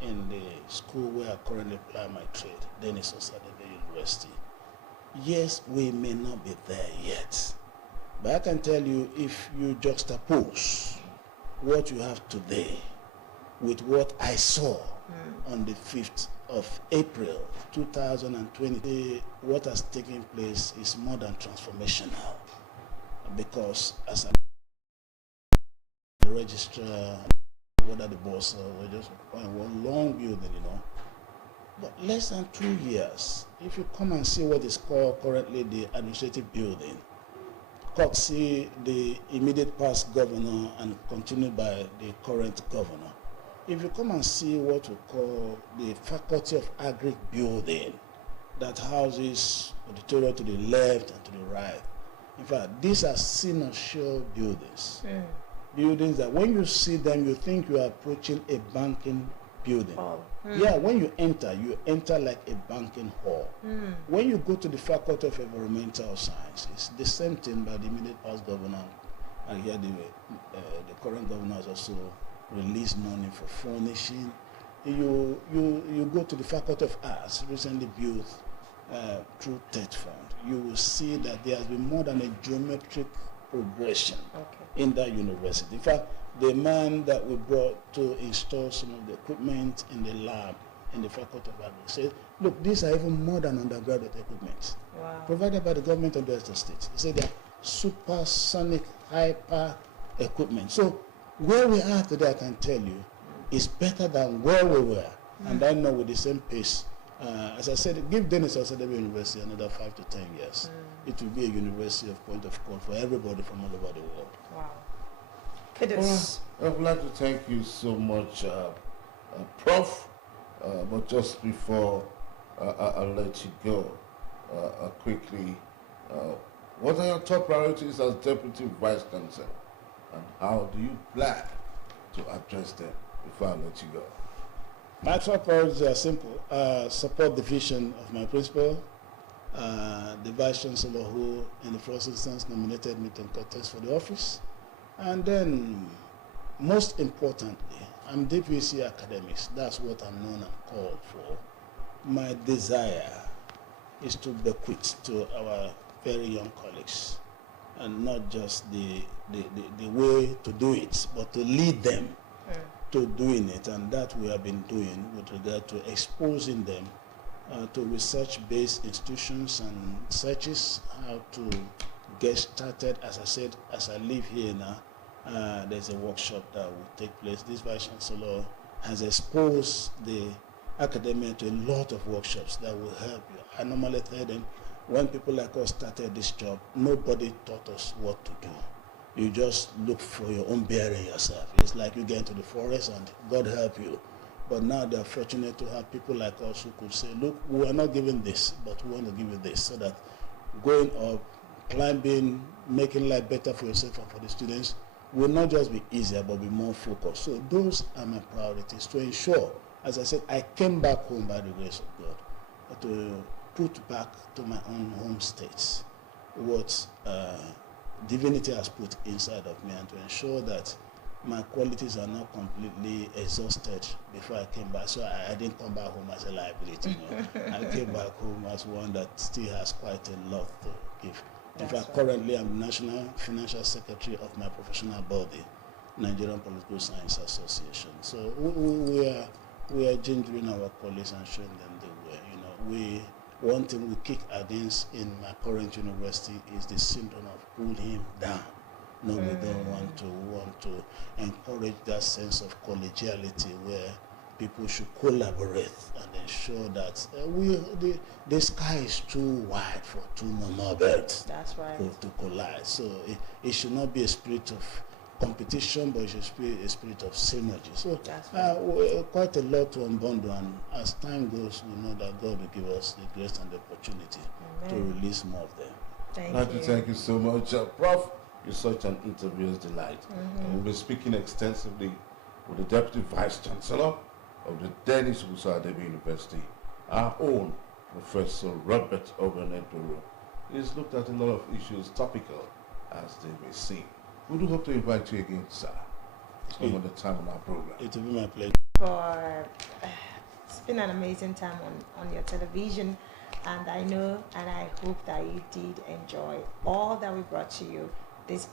in the school where I currently apply my trade, Dennis Osadebe University, yes, we may not be there yet. But I can tell you, if you juxtapose what you have today with what I saw on the 5th of April 2020, what has taken place is more than transformational. Because as a registrar, whether the boss were just one long building, you know. But less than 2 years, if you come and see what is called currently the administrative building, courtesy the immediate past governor and continued by the current governor. If you come and see what we call the Faculty of Agric building that houses auditorium to the left and to the right. In fact, these are seashore buildings. Buildings that when you see them, you think you are approaching a banking building. Yeah, when you enter like a banking hall. When you go to the Faculty of Environmental Sciences, the same thing by the immediate past governor, and here the current governor has also released money for furnishing. You go to the Faculty of Arts, recently built through TED Fund. You will see that there has been more than a geometric progression in that university. In fact, the man that we brought to install some of the equipment in the lab in the Faculty of Agriculture said, look, these are even more than undergraduate equipment provided by the government of the state. He said they are supersonic hyper equipment. So where we are today, I can tell you, is better than where we were. And I know with the same pace, as I said, give Dennis Osadebe University another 5 to 10 years. It will be a university of point of call for everybody from all over the world. Wow. I would like to thank you so much, Prof. But just before I'll let you go, quickly, what are your top priorities as Deputy Vice Chancellor, and how do you plan to address them before I let you go? My top priorities are simple. Support the vision of my principal, the Vice Chancellor who, in the first instance, nominated me to contest for the office. And then, most importantly, I'm DPC academics. That's what I'm known and called for. My desire is to bequeath to our very young colleagues, and not just the way to do it, but to lead them to doing it. And that we have been doing with regard to exposing them to research-based institutions and searches, how to get started. As I said, as I live here now, there's a workshop that will take place. This Vice Chancellor has exposed the academia to a lot of workshops that will help you. I normally tell them, when people like us started this job, nobody taught us what to do. You just look for your own bearing yourself. It's like you get into the forest and God help you. But now they're fortunate to have people like us who could say, look, we are not giving this, but we want to give you this, so that going up, climbing, making life better for yourself and for the students will not just be easier, but be more focused. So those are my priorities, to ensure, as I said, I came back home by the grace of God, to put back to my own home states what divinity has put inside of me, and to ensure that my qualities are not completely exhausted before I came back. So I didn't come back home as a liability. I came back home as one that still has quite a lot to give. In fact, currently I'm the National Financial Secretary of my professional body, Nigerian Political Science Association. So we are gingering our colleagues and showing them the way. One thing we kick against in my current university is the syndrome of pull him down. No, we don't want to encourage that sense of collegiality where people should collaborate and ensure that the sky is too wide for two normal birds. That's right. To collide. So it should not be a spirit of competition, but it should be a spirit of synergy. So That's right. quite a lot to unbundle, and as time goes, we know that God will give us the grace and the opportunity to release more of them. Thank you so much. Prof, you're such an interviewer's delight. And we'll be speaking extensively with the Deputy Vice Chancellor of the Dennis Usadebe University, our own Professor Robert Obenedoro. He's looked at a lot of issues topical as they may seem. We do hope to invite you again, sir. Some other time on our program. It will be my pleasure. It's been an amazing time on your television, and I know and I hope that you did enjoy all that we brought to you this